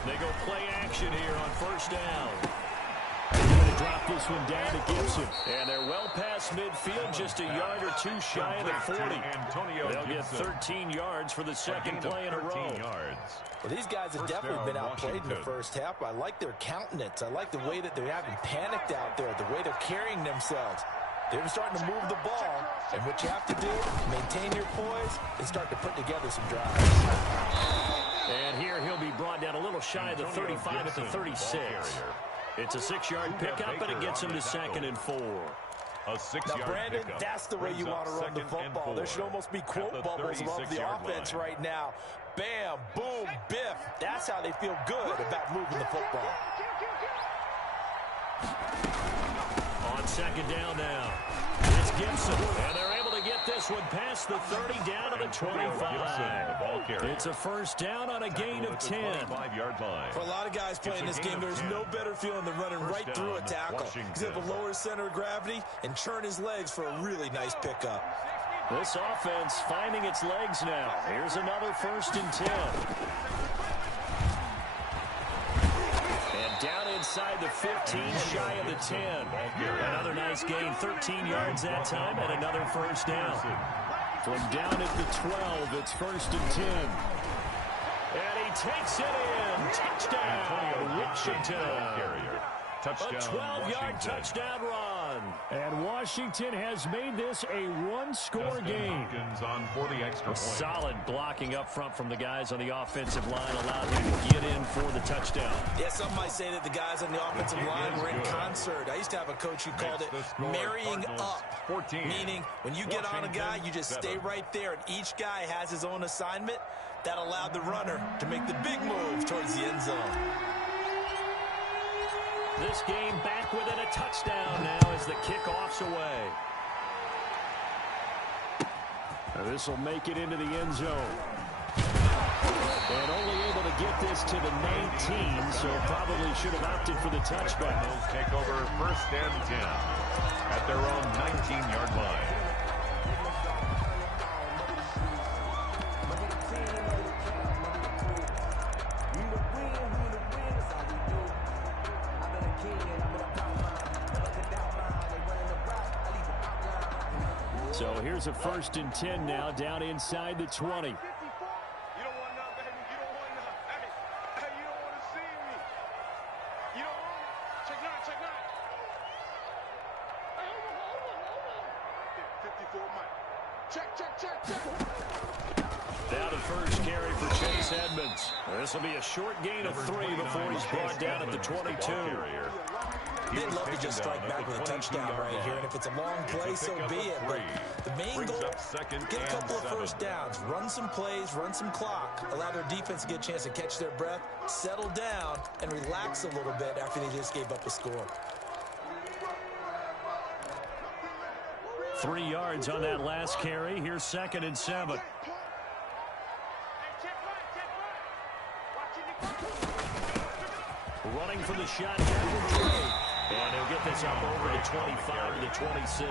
They go play action here on first down. Going to drop this one down to Gibson. And they're well past midfield, just a yard or 2 shy of the 40. They'll get 13 yards for the second play in a row. Well, these guys have definitely been outplayed in the first half. I like their countenance. I like the way that they're having panicked out there, the way they're carrying themselves. They're starting to move the ball, and what you have to do, maintain your poise and start to put together some drives. And here he'll be brought down a little shy of the 35 at the 36. It's a 6-yard pickup, and it gets him to 2nd and 4. A 6-yard now, Brandon, pickup. That's the way you want to run the football. There should almost be quote bubbles above the offense right now. Bam, boom, biff. That's how they feel good about moving the football. On second down now, it's Gibson. And they're able to get this one past the 30 down to the 25. It's a first down on a gain of 10. For a lot of guys playing this game, there's no better feeling than running right through a tackle. He's able to lower his center of gravity and churn his legs for a really nice pickup. This offense finding its legs now. Here's another 1st and 10. And down inside the 15, shy of the 10. Another nice gain, 13 yards that time, and another first down. From down at the 12, it's 1st and 10. And he takes it in. Touchdown, Washington. A 12-yard touchdown run. And Washington has made this a 1-score game. On for the extra point. Solid blocking up front from the guys on the offensive line allowed him to get in for the touchdown. Yeah, some might say that the guys on the offensive line were in concert. I used to have a coach who called it marrying up. 14. Meaning, when you get on a guy, you just stay right there, and each guy has his own assignment. That allowed the runner to make the big move towards the end zone. This game back within a touchdown now as the kickoff's away. This will make it into the end zone. And only able to get this to the 19, so probably should have opted for the touchback. They'll take over 1st and 10 at their own 19-yard line. So here's a 1st and 10 now, down inside the 20. You don't want none, baby. You don't want none. Hey, you don't want to see me. You don't want me. Check 9, check 9. Hey, hold on. 54, Mike. Check. Down to first carry for Chase Edmonds. This will be a short gain of 3 before he's brought down at the 22. They'd love to just strike back with a touchdown right here, and if it's a long play, so be it. But the main goal, get a couple of first downs, run some plays, run some clock, allow their defense to get a chance to catch their breath, settle down, and relax a little bit after they just gave up a score. 3 yards on that last carry. Here's 2nd and 7. Running from the shotgun from Dre. And he'll get this up over the 25 to the 26.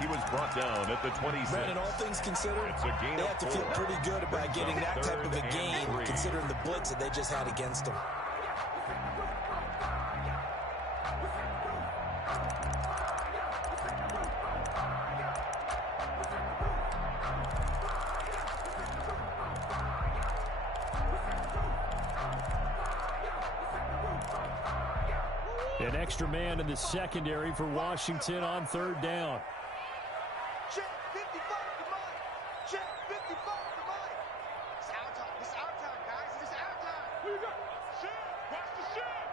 He was brought down at the 26. Brandon, all things considered, they have to feel pretty good about getting that type of a gain, considering the blitz that they just had against them. An extra man in the secondary for Washington on 3rd down. Check 55 to Mike. Check 55 to Mike. It's our time. It's our time, guys. It's our time. Who you got? Shit. Watch the shit.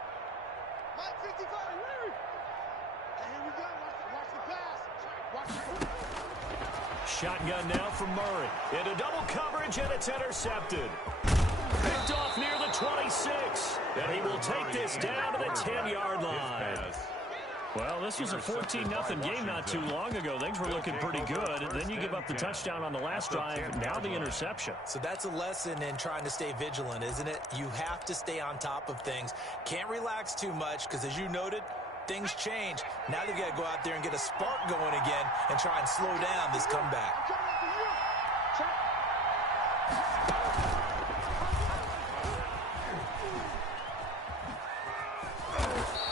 Mike 55. Larry. And here we go. Watch the pass. Watch the Shotgun now from Murray. Into double coverage, and it's intercepted. Picked off near the 26. And he will take this down to the 10-yard line. Well, this was a 14-0 game not too long ago. Things were looking pretty good. Then you give up the touchdown on the last drive. Now the interception. So that's a lesson in trying to stay vigilant, isn't it? You have to stay on top of things. Can't relax too much because, as you noted, things change. Now they've got to go out there and get a spark going again and try and slow down this comeback.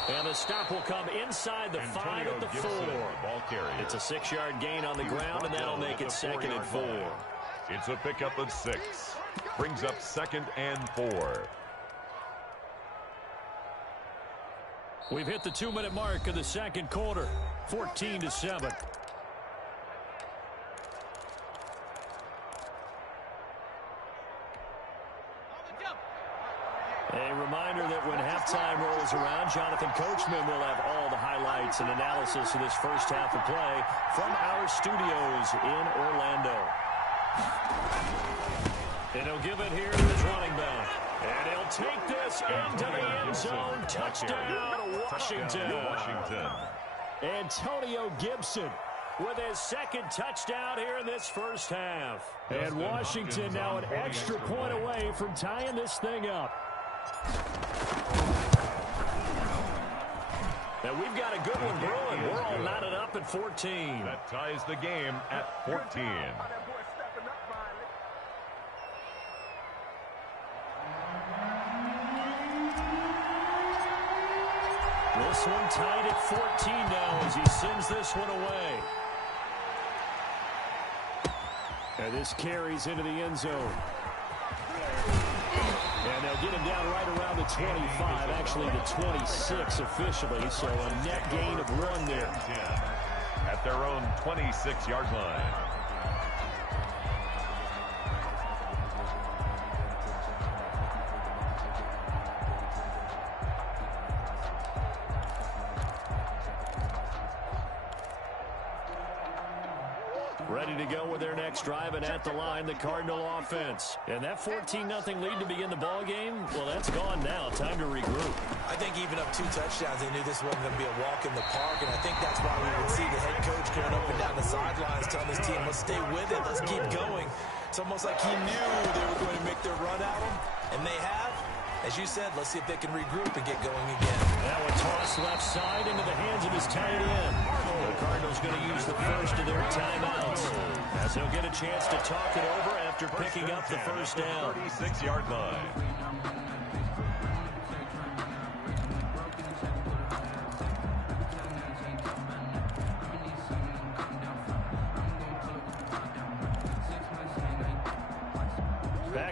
And the stop will come inside the 5 at the 4. Ball carrier. It's a 6-yard gain on the ground, and that'll make it 2nd and 4. It's a pickup of 6. Brings up 2nd and 4. We've hit the 2-minute mark of the 2nd quarter. 14-7. A reminder that when halftime rolls around, Jonathan Coachman will have all the highlights and analysis of this first half of play from our studios in Orlando. And he'll give it here to his running back. And he'll take this into the end zone. Touchdown, Washington. Antonio Gibson with his 2nd touchdown here in this first half. And Washington now an extra point away from tying this thing up. And we've got a good one brewing. We're all knotted up at 14. That ties the game at 14. This one tied at 14 now as he sends this one away. And this carries into the end zone. And they'll get him down right around the 25, actually the 26 officially, so a net gain of 1 there. At their own 26-yard line. Ready to go with their next drive, and at the line, the Cardinal offense. And that 14-0 lead to begin the ball game, well, that's gone now. Time to regroup. I think even up 2 touchdowns, they knew this wasn't going to be a walk in the park, and I think that's why we would see the head coach going up and down the sidelines telling his team, let's stay with it, let's keep going. It's almost like he knew they were going to make their run at him, and they have. As you said, let's see if they can regroup and get going again. Now a toss left side into the hands of his tight end. The Cardinals going to use the first of their timeouts, as he'll get a chance to talk it over after picking up the first down. 36-yard line.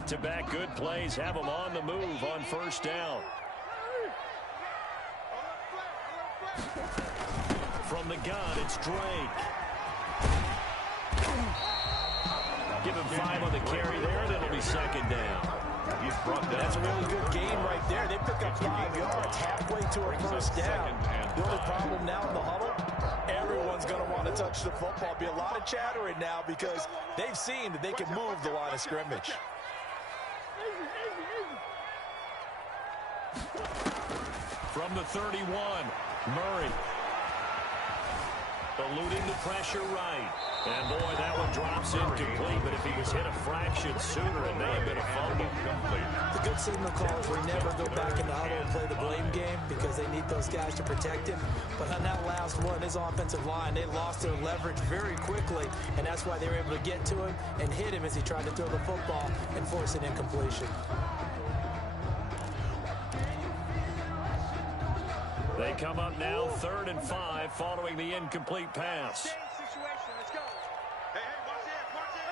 Back-to-back good plays have them on the move on first down. From the gun, it's Drake. Give him 5 on the carry there, and it'll be second down. He's brought down. That's a really good gain right there. They pick up 5 yards halfway to a first down. The only problem now in the huddle, everyone's going to want to touch the football. Be a lot of chattering now because they've seen that they can move the line of scrimmage. From the 31, Murray. Eluding the pressure right. And, boy, that one drops incomplete, but if he was hit a fraction sooner, it may have been a fumble. The good signal call is we never go back in the huddle and play the blame game because they need those guys to protect him. But on that last one, his offensive line, they lost their leverage very quickly, and that's why they were able to get to him and hit him as he tried to throw the football and force an incompletion. They come up now 3rd and 5 following the incomplete pass. Situation. Let's go. Hey, watch it. Watch it.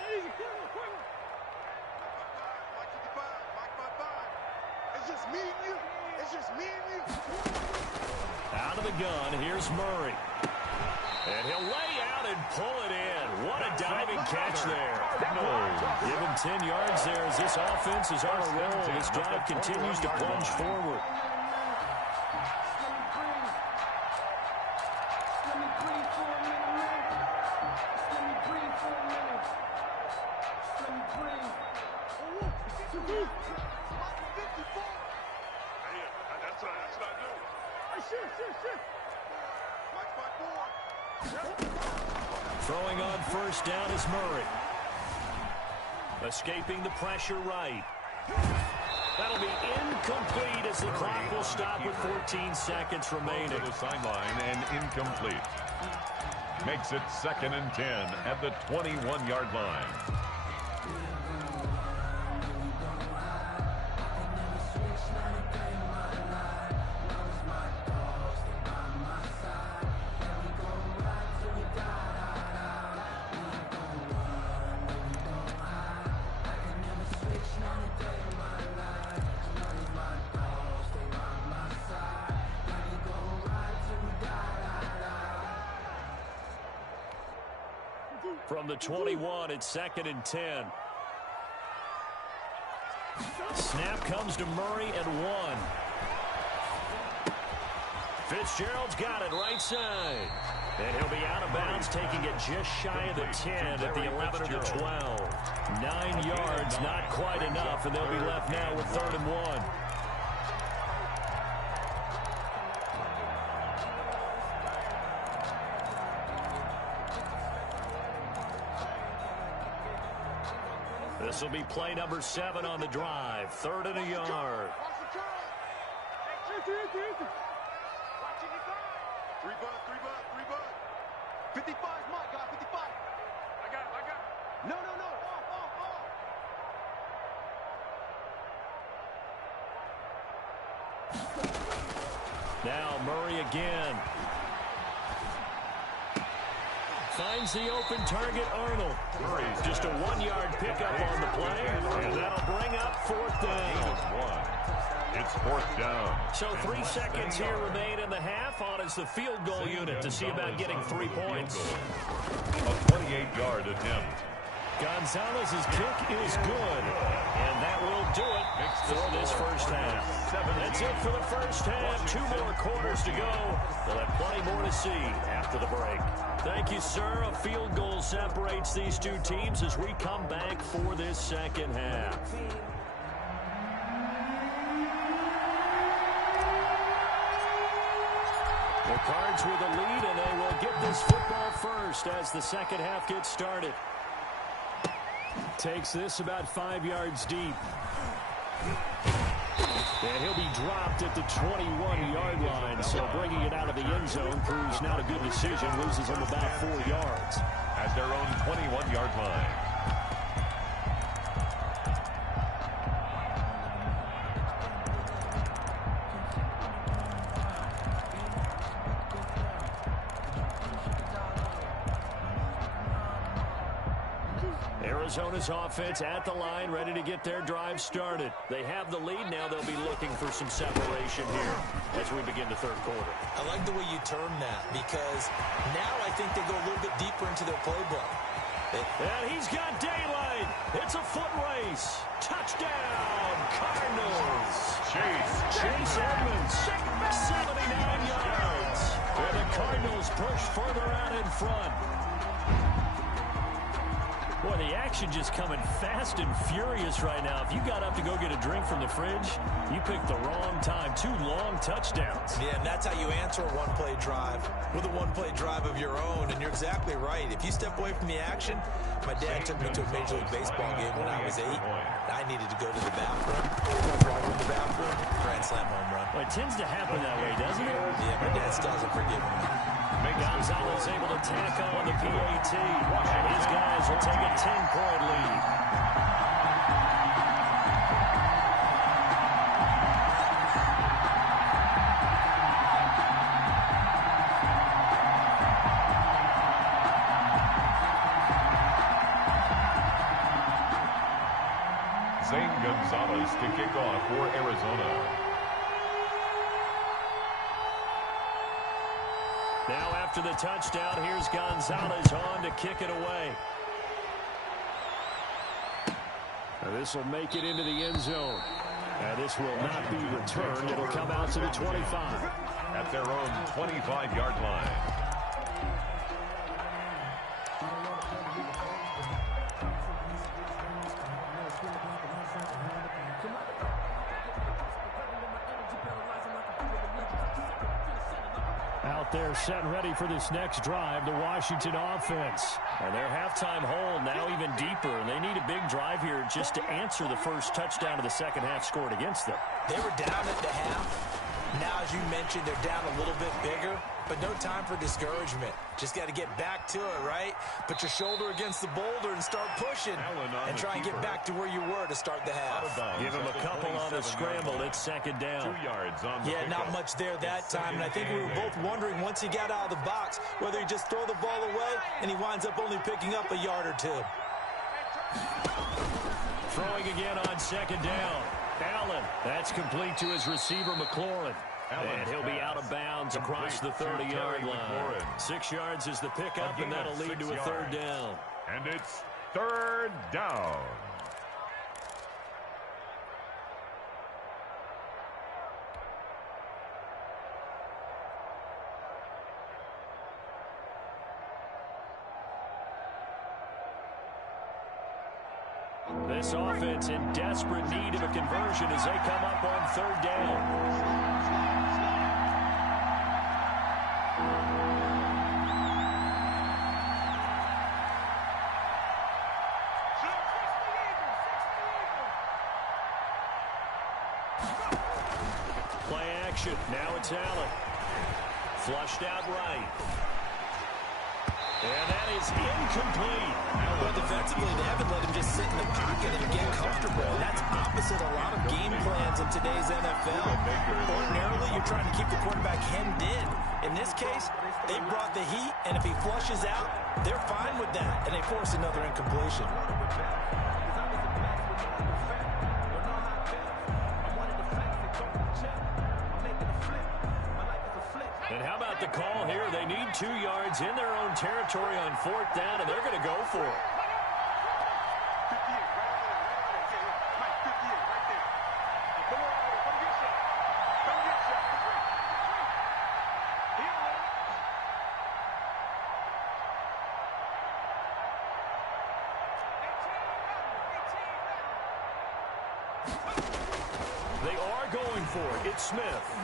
Mike 55. Mike 55. It's just me and you. It's just me and you. Out of the gun, here's Murray. And he'll lay out and pull it in. What a diving catch there. Give him 10 yards there as this offense is on a roll. This drive continues to plunge forward. Throwing on first down is Murray. Escaping the pressure right. That'll be incomplete as the clock will stop with 14 seconds remaining. To the sideline and incomplete. Makes it 2nd and 10 at the 21-yard line. From the 21, it's 2nd and 10. Snap comes to Murray at 1. Fitzgerald's got it right side. And he'll be out of bounds, taking it just shy of the 10 at the 11 or the 12. 9 yards, not quite enough, and they'll be left now with 3rd and 1. This will be play number 7 on the drive. 3rd and a yard. Watch the curl. Watch it. 3 bud. 55's my guy. 55. I got it. No. Off. Now Murray again. Finds the open target, Arnold. Murray's just a 1-yard pickup on the play, and that'll bring up 4th down. It's 4th down. So 3 seconds here remain in the half. On is the field goal unit to see about getting 3 points. A 28-yard attempt. Gonzalez's kick is good, and that will do it for this first half. That's it for the first half. 2 more quarters to go. We'll have plenty more to see after the break. Thank you, sir. A field goal separates these two teams as we come back for this second half. The Cards with the lead, and they will get this football first as the second half gets started. Takes this about 5 yards deep. And he'll be dropped at the 21-yard line, so bringing it out of the end zone proves not a good decision. Loses him about 4 yards. At their own 21-yard line. Arizona's offense at the line, ready to get their drive started. They have the lead now. They'll be looking for some separation here as we begin the third quarter. I like the way you term that because now I think they go a little bit deeper into their playbook. And he's got daylight. It's a foot race. Touchdown, Cardinals. Chase Edmonds, 79 yards. And the Cardinals push further out in front. Boy, the action just coming fast and furious right now. If you got up to go get a drink from the fridge, you picked the wrong time. 2 long touchdowns. Yeah, and that's how you answer a one-play drive with a one-play drive of your own. And you're exactly right. If you step away from the action, my dad took me to a Major League Baseball game when I was 8. I needed to go to the bathroom. While in the bathroom, grand slam home run. Well, it tends to happen that way, doesn't it? Yeah, my dad still hasn't forgiven me. Gonzalez able to tack on the PAT. And his guys will take a 10-point lead. Zane Gonzalez to kick off for Arizona. Now after the touchdown, here's Gonzalez on to kick it away. This will make it into the end zone. This will not be returned. It'll come out to the 25. At their own 25-yard line. Out there set and ready for this next drive, the Washington offense. And their halftime hold now even deeper, and they need a big drive here just to answer the first touchdown of the second half scored against them. They were down at the half. Now, as you mentioned, they're down a little bit bigger, but no time for discouragement. Just got to get back to it, right? Put your shoulder against the boulder and start pushing and try and get back to where you were to start the half. Give him a couple on the scramble. It's second down. 2 yards on the Yeah, not much there that time, and I think we were both wondering once he got out of the box whether he just throw the ball away and he winds up only picking up a yard or 2. Throwing again on second down. Allen, that's complete to his receiver, McLaurin. And he'll be out of bounds across the 30-yard line. 6 yards is the pickup, and that'll lead to a third down. And it's third down. This offense in desperate need of a conversion as they come up on third down. Play action. Now it's Allen. Flushed out right. And that is incomplete. But defensively, they haven't let him just sit in the pocket and get comfortable. That's opposite a lot of game plans in today's NFL. Ordinarily, you're trying to keep the quarterback hemmed in. In this case, they brought the heat, and if he flushes out, they're fine with that, and they force another incompletion. And how about the call here? They need 2 yards in their own territory on fourth down, and they're going to go for it. They are going for it. It's Smith.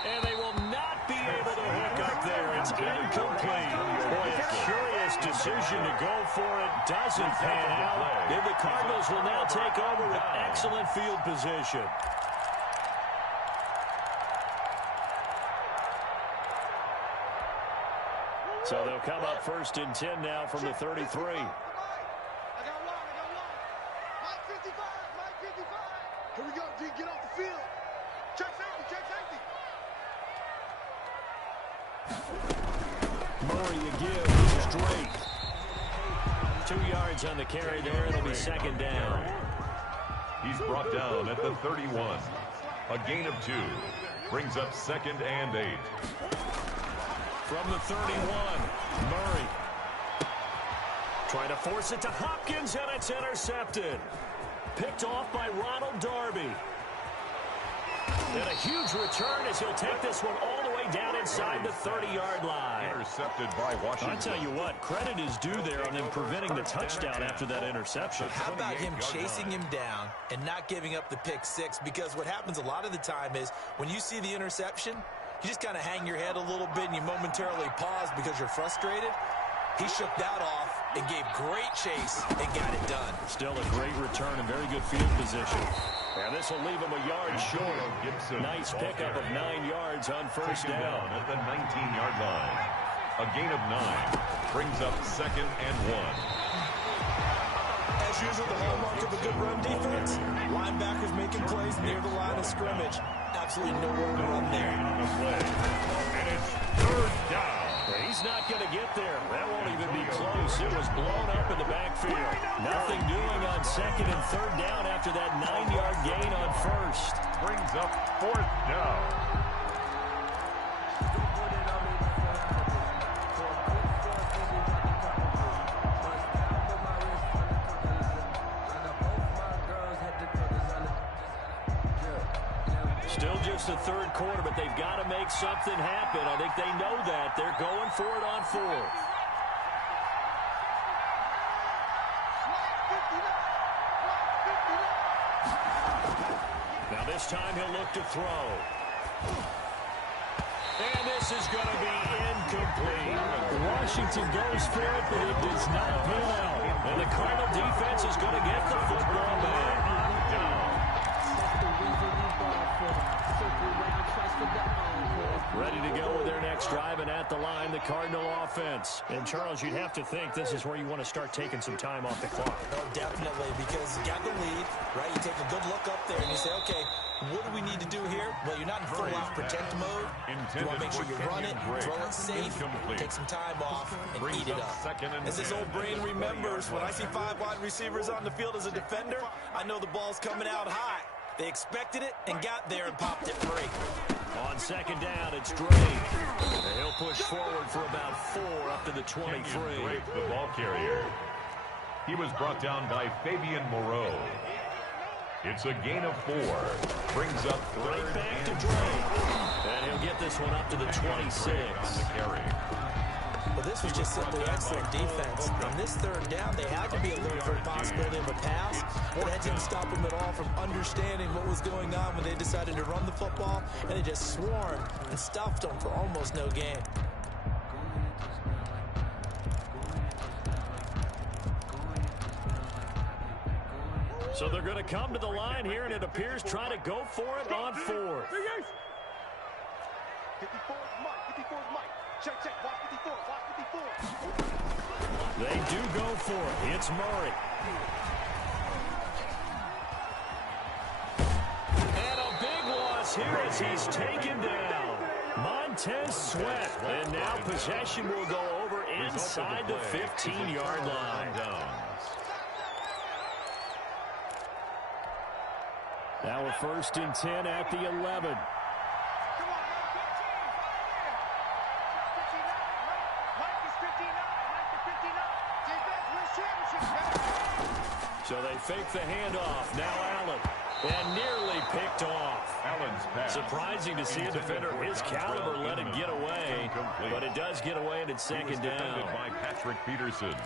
And they will not be able to hook up there. It's incomplete. Boy, a curious decision to go for it. Doesn't pan out. And the Cardinals will now take over with excellent field position. So they'll come up first and 10 now from the 33. Here we go, D. Get off the field. Check safety, check safety. Murray again. Straight. 2 yards on the carry there. It'll be second down. He's brought down at the 31. A gain of 2. Brings up second and 8. From the 31, Murray. Trying to force it to Hopkins, and it's intercepted. Picked off by Ronald Darby. And a huge return as he'll take this one all the way down inside the 30-yard line. Intercepted by Washington. I tell you what, credit is due there on them preventing the touchdown after that interception. How about him chasing him down and not giving up the pick six? Because what happens a lot of the time is when you see the interception, you just kind of hang your head a little bit and you momentarily pause because you're frustrated. He shook that off and gave great chase and got it done. Still a great return and very good field position. And this will leave him a yard short. Nice pickup of 9 yards on first down. At the 19-yard line. A gain of 9 brings up second and 1. As usual, the hallmark of a good run defense, linebackers making plays near the line of scrimmage. Absolutely nowhere to run there. And it's third down. He's not going to get there. That won't even be close. It was blown up in the backfield. Nothing doing on second and third down after that 9-yard gain on first. Brings up fourth down. Still just the third quarter, but they've got to make something happen. I think they know that. They're going for it on fourth. Now this time he'll look to throw. And this is going to be incomplete. Washington goes for it, but it does not pan out. And the Cardinal defense is going to get the football back. Ready to go with their next drive, and at the line, the Cardinal offense. And, Charles, you'd have to think this is where you want to start taking some time off the clock. Oh, definitely, because you got the lead, right? You take a good look up there, and you say, okay, what do we need to do here? Well, you're not in full-out protect mode. You want to make sure you run it, throw it safe, take some time off, and eat it up. As this old brain remembers, when I see 5 wide receivers on the field as a defender, I know the ball's coming out high. They expected it and got there and popped it free. On second down, it's Drake. And he'll push forward for about 4 up to the 23. Drake, the ball carrier. He was brought down by Fabian Moreau. It's a gain of 4. Brings up Right third back to and Drake. And he'll get this one up to the 26. on the carry. Well, this was just simply excellent defense. On this third down, they had to be alert for the possibility of a pass, but that didn't stop them at all from understanding what was going on when they decided to run the football, and they just swarmed and stuffed them for almost no gain. So they're going to come to the line here, and it appears trying to go for it on fourth. 54 Mike. Check, watch 54, watch 54. They do go for it. It's Murray. And a big loss here as he's taken down. Montez Sweat. And now possession will go over inside the 15-yard line. Now a 1st and 10 at the 11. So they fake the handoff. Now Allen. And nearly picked off. Allen's pass. Surprising to see a defender his caliber let it get away. But it does get away, and it's second down. By Patrick Peterson.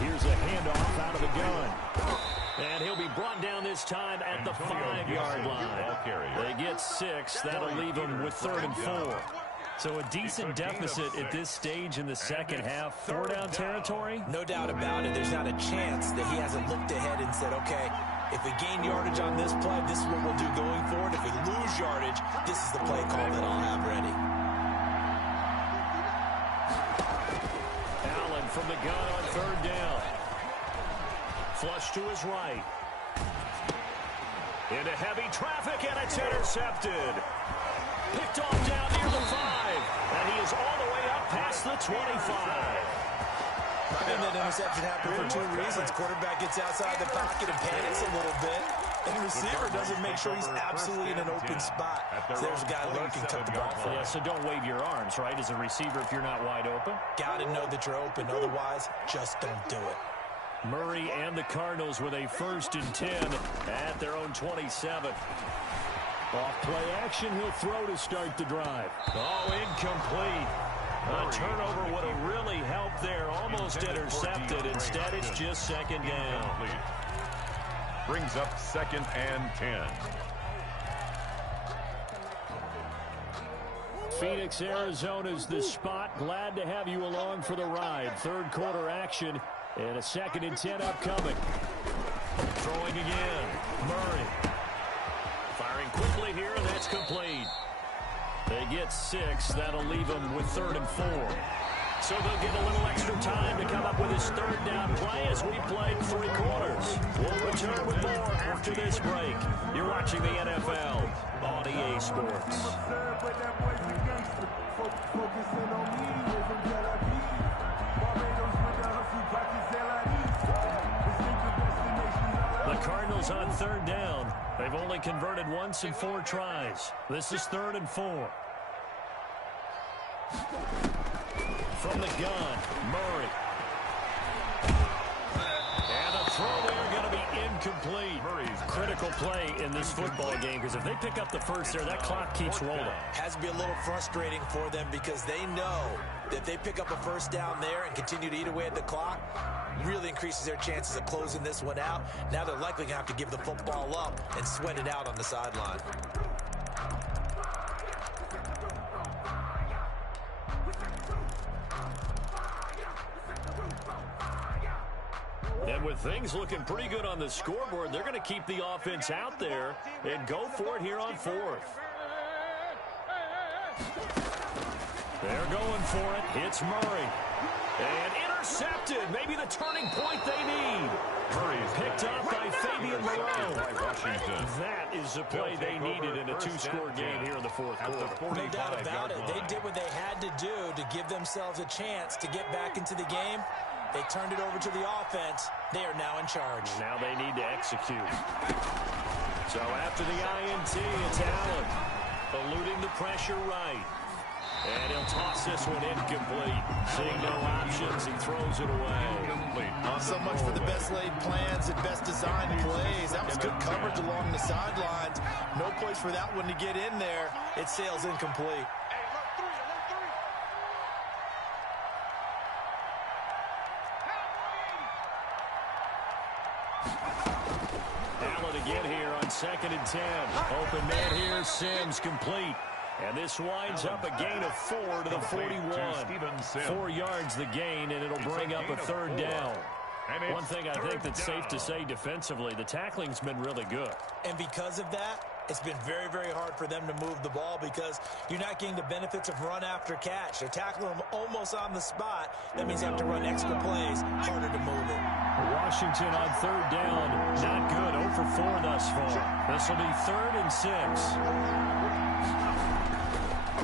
Here's a handoff out of the gun. And he'll be brought down this time at the 5-yard line. They get 6. That'll leave him with 3rd and 4. So a decent deficit at this stage in the second half. 4-down territory? No doubt about it. There's not a chance that he hasn't looked ahead and said, okay, if we gain yardage on this play, this is what we'll do going forward. If we lose yardage, this is the play call that I'll have ready. Allen from the gun on 3rd down. Flush to his right. Into heavy traffic, and it's intercepted. Picked off down near the 5, and he is all the way up past the 25. I think that interception happened for two reasons. Quarterback gets outside the pocket and panics a little bit, and the receiver doesn't make sure he's absolutely in an open spot. So there's a guy looking to tuck the ball for. Yeah, so don't wave your arms, right, as a receiver if you're not wide open. Got to know that you're open. Otherwise, just don't do it. Murray and the Cardinals with a 1st and 10 at their own 27. Off play action, he'll throw to start the drive. Oh, incomplete. A turnover would have really helped there. Almost intercepted. Instead, it's just 2nd down. Brings up 2nd and 10. Phoenix, Arizona's the spot. Glad to have you along for the ride. 3rd quarter action and a 2nd and 10 upcoming. Throwing again. Murray. Firing quickly here, and that's complete. They get 6. That'll leave them with 3rd and 4. So they'll get a little extra time to come up with his 3rd down play as we played 3 quarters. We'll return with more after this break. You're watching the NFL on EA Sports. The Cardinals on 3rd down. They've only converted once in 4 tries. This is 3rd and 4. From the gun, Murray. And the throw there going to be incomplete. Murray's critical play in this football game, because if they pick up the 1st there, that clock keeps rolling. Has to be a little frustrating for them because they know that if they pick up a 1st down there and continue to eat away at the clock, really increases their chances of closing this one out. Now they're likely going to have to give the football up and sweat it out on the sideline. And with things looking pretty good on the scoreboard, they're going to keep the offense out there and go for it here on 4th. They're going for it. It's Murray. And intercepted. Maybe the turning point they need. Murray's picked up by Fabian Moreau. Washington. That is the play they needed in a 2-score game here in the 4th quarter. No doubt about it. They did what they had to do to give themselves a chance to get back into the game. They turned it over to the offense. They are now in charge. Now they need to execute. So after the INT, it's Allen. Eluding the pressure right. And he'll toss this one incomplete. Seeing no options, he throws it away. So much for the best laid plans and best designed plays. That was good coverage along the sidelines. No place for that one to get in there. It sails incomplete. Allen again here on 2nd and 10. Open man here, Sims complete. And this winds up a gain of 4 to the 41. 4 yards the gain, and it'll bring up a 3rd down. One thing I think that's safe to say defensively, the tackling's been really good. And because of that, it's been very, very hard for them to move the ball because you're not getting the benefits of run after catch. They're tackling them almost on the spot. That means you have to run extra plays, harder to move it. Washington on 3rd down, not good, 0 for 4 thus far. This will be 3rd and 6.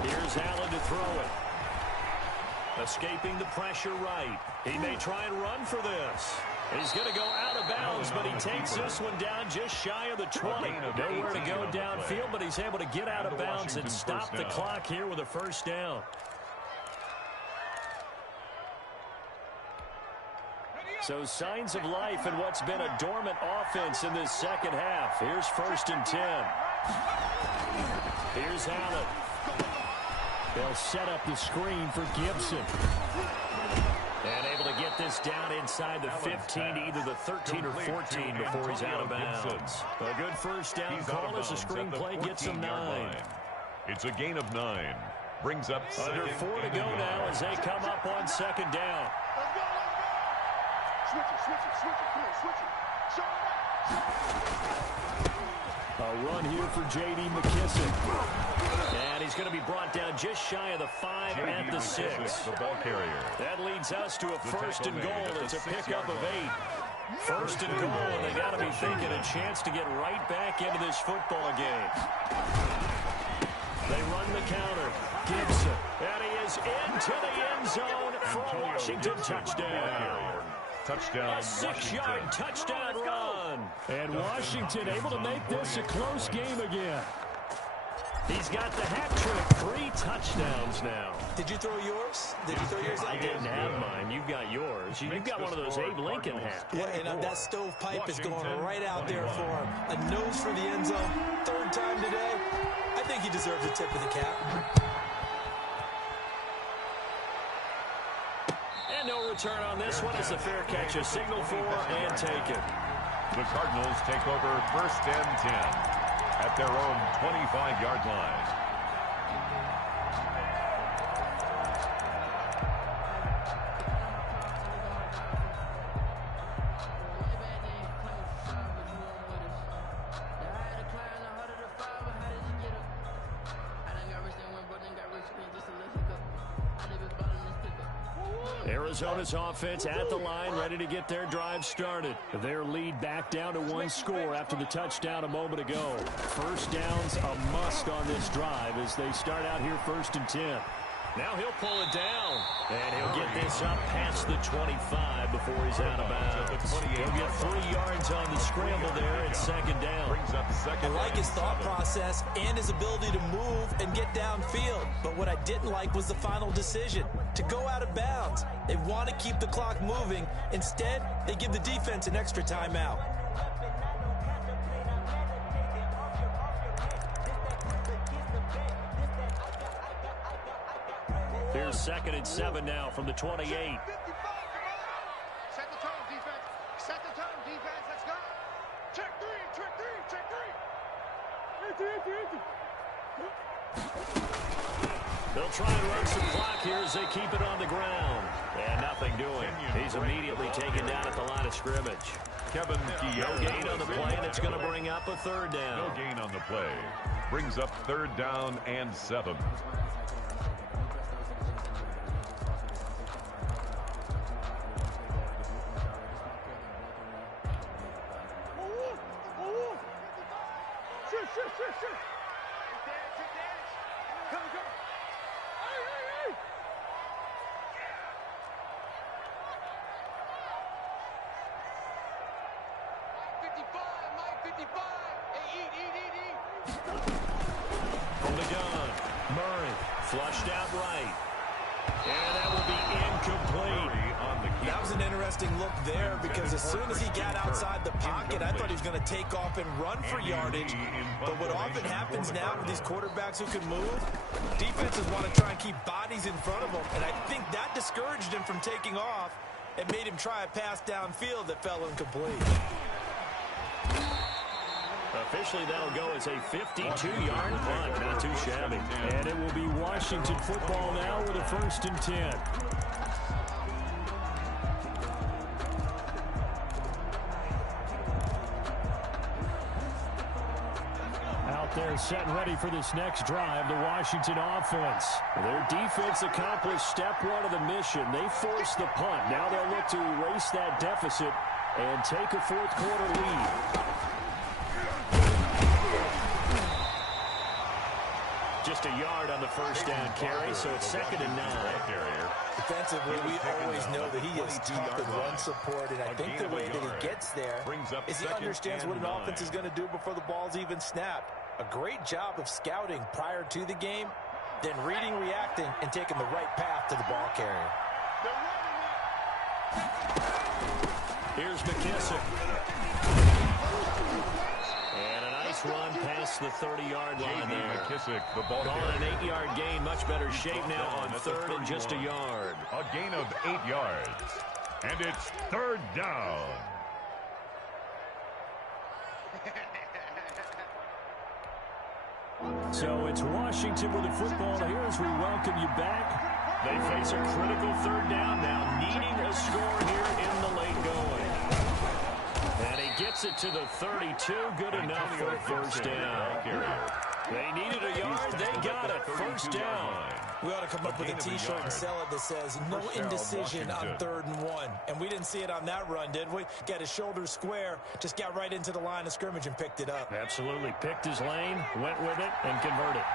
Here's Allen to throw it. Escaping the pressure right. He may try and run for this. He's going to go out of bounds, but he takes this one down just shy of the 20. Nowhere to go downfield, but he's able to get out of bounds and stop the clock here with a 1st down. So signs of life in what's been a dormant offense in this 2nd half. Here's 1st and 10. Here's Allen. They'll set up the screen for Gibson. And able to get this down inside the 15 to either the 13 or 14 before he's out of bounds. A good 1st down call as the screen play gets him 9. It's a gain of 9. Brings up under 4 to go now as they come up on 2nd down. Switch it. Come on, switch it. Show it up. A run here for J.D. McKissick. And he's going to be brought down just shy of the 5 at the 6. The ball carrier. That leads us to a 1st and goal. It's a pickup of 8. First and goal, and they got to be thinking a chance to get right back into this football game. They run the counter. Gibson, and he is into the end zone for a Washington touchdown. Touchdown, A 6-yard touchdown run. And Washington able to make this a close game again. He's got the hat trick. 3 touchdowns now. Did you throw yours? Did you throw yours out? I didn't have mine. You've got yours. You've got one of those Abe Lincoln hats. Yeah, and that stovepipe is going right out there for him. A nose for the end zone. 3rd time today. I think he deserves a tip of the cap. And no return on this one. It's a fair catch. A signal for and taken. The Cardinals take over 1st and 10 at their own 25-yard line. Arizona's offense at the line, ready to get their drive started. Their lead back down to 1 score after the touchdown a moment ago. First down's a must on this drive as they start out here 1st and 10. Now he'll pull it down, and he'll get this up past the 25 before he's out of bounds. He'll get 3 yards on the scramble there at 2nd down. I like his thought process and his ability to move and get downfield. But what I didn't like was the final decision, to go out of bounds. They want to keep the clock moving. Instead, they give the defense an extra timeout. Here's 2nd and 7 now from the 28. Set the tone, defense. Set the tone, defense. Let's go. Check 3, check 3, check 3. They'll try and run some clock here as they keep it on the ground. And nothing doing. He's immediately taken down at the line of scrimmage. Kevin No gain on the play, and it's going to bring up a 3rd down. No gain on the play. Brings up 3rd down and 7. From the gun, Murray flushed out right. And that will be incomplete. That was an interesting look there because as soon as he got outside the pocket, I thought he was going to take off and run for yardage. But what often happens now with these quarterbacks who can move, defenses want to try and keep bodies in front of them. And I think that discouraged him from taking off and made him try a pass downfield that fell incomplete. Officially, that'll go as a 52-yard punt. Not too shabby. And it will be Washington football now with a 1st and 10. Out there set and ready for this next drive, the Washington offense. Their defense accomplished step 1 of the mission. They forced the punt. Now they'll look to erase that deficit and take a 4th quarter lead. Just a yard on the 1st down carry, so it's 2nd and 9. Defensively, we always know that he is tough in run support, and I think the way that he gets there is he understands what an offense is going to do before the ball's even snapped. A great job of scouting prior to the game, then reading, reacting, and taking the right path to the ball carrier. Here's McKissick. And a nice run past the 30-yard line there. McKissick, the ball on an 8-yard gain, much better shape now on 3rd and just a yard. A gain of 8 yards. And it's 3rd down. So it's Washington with the football here as we welcome you back. They face a critical 3rd down now, needing a score here in the late going. And he gets it to the 32. Good enough for a 1st down. They needed a yard. They got it. First down. We ought to come up with a T-shirt and sell it that says, no indecision on 3rd and 1. And we didn't see it on that run, did we? Got his shoulders square, just got right into the line of scrimmage and picked it up. Absolutely. Picked his lane, went with it, and converted.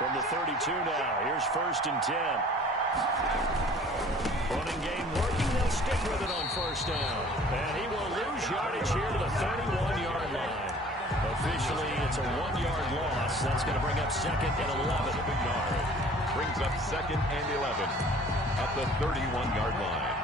From the 32 now, here's 1st and 10. Running game working. They'll stick with it on 1st down. And he will lose yardage here to the 31-yard line. Officially, it's a 1-yard loss. That's going to bring up 2nd and 11. Brings up 2nd and 11 at the 31-yard line.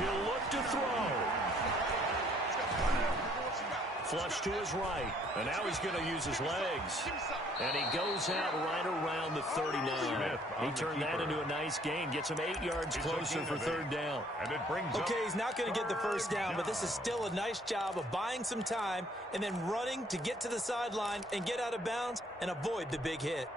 He'll look to throw. Flush to his right. And now he's going to use his legs. And he goes out right around the 39. He turned that into a nice gain. Gets him 8 yards closer for 3rd down. And it brings Okay, he's not going to get the 1st down, but this is still a nice job of buying some time and then running to get to the sideline and get out of bounds and avoid the big hit.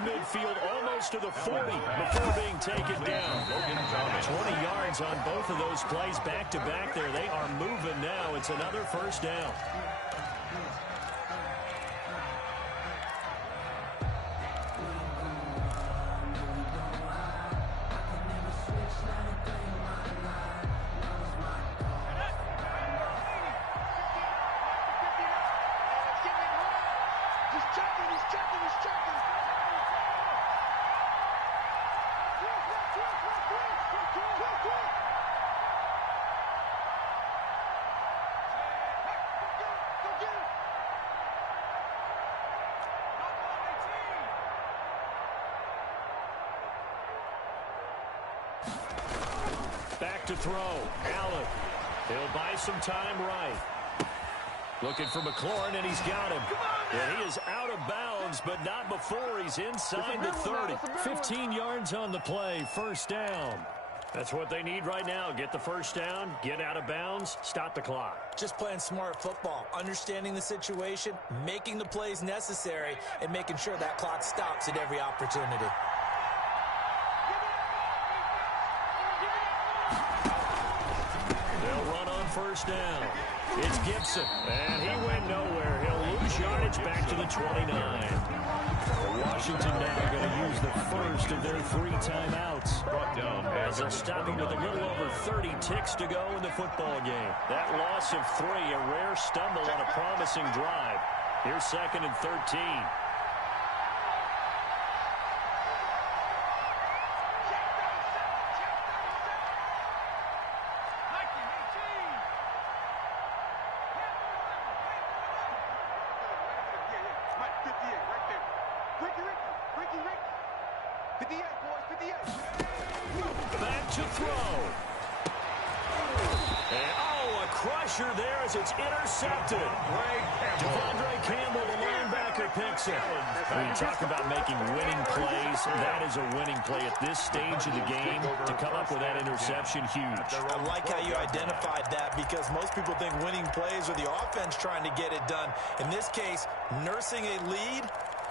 Midfield almost to the 40 before being taken down. 20 yards on both of those plays back-to-back there. They are moving now. It's another 1st down. Back to throw. Allen. He'll buy some time right. Looking for McLaurin, and he's got him. And he is out of bounds, but not before he's inside the 30. 15 yards on the play. 1st down. That's what they need right now. Get the 1st down, get out of bounds, stop the clock. Just playing smart football, understanding the situation, making the plays necessary, and making sure that clock stops at every opportunity. They'll run on 1st down. It's Gibson, and he went nowhere. He'll lose yardage back to the 29. Washington now going to use the first of their 3 timeouts. Brought down as they'll stop him with a little over 30 ticks to go in the football game. That loss of 3, a rare stumble on a promising drive. Here's 2nd and 13. Back to throw. And, oh, a crusher there as it's intercepted. Devondre Campbell, the linebacker, picks it. When you talk about making winning plays, that is a winning play at this stage of the game. To come up with that interception, huge. I like how you identified that, because most people think winning plays are the offense trying to get it done. In this case, nursing a lead,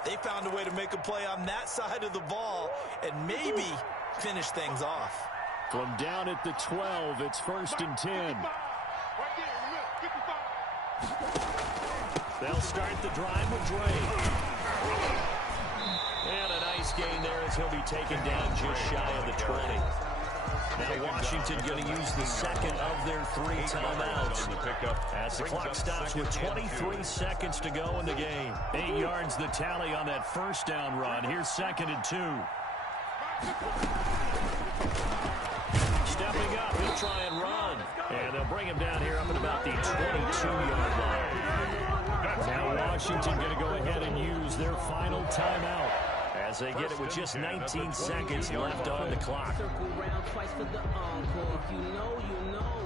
they found a way to make a play on that side of the ball and maybe finish things off. From down at the 12, it's 1st and 10. They'll start the drive with Drake. And a nice gain there as he'll be taken down just shy of the 20. Now Washington going to use the 2nd of their 3 timeouts as the clock stops with 23 seconds to go in the game. 8 yards the tally on that 1st down run. Here's 2nd and 2. Stepping up, he'll try and run. And they'll bring him down here up at about the 22-yard line. Now Washington going to go ahead and use their final timeout as they get it with just 19 seconds left on the clock. Circle round twice for the encore. If you know, you know.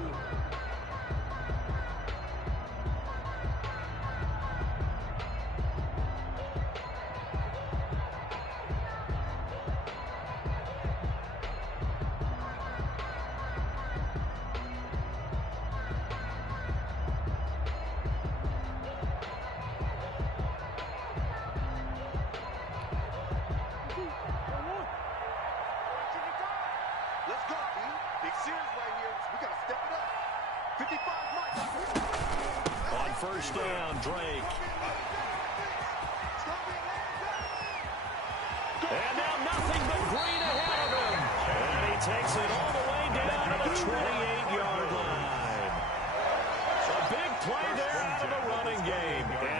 Let's go, B. Big series right here. We got to step it up. 55 Mike. On first down, Drake. And now nothing but green ahead of him. And he takes it all the way down to the 28-yard line. A big play there out of the running game.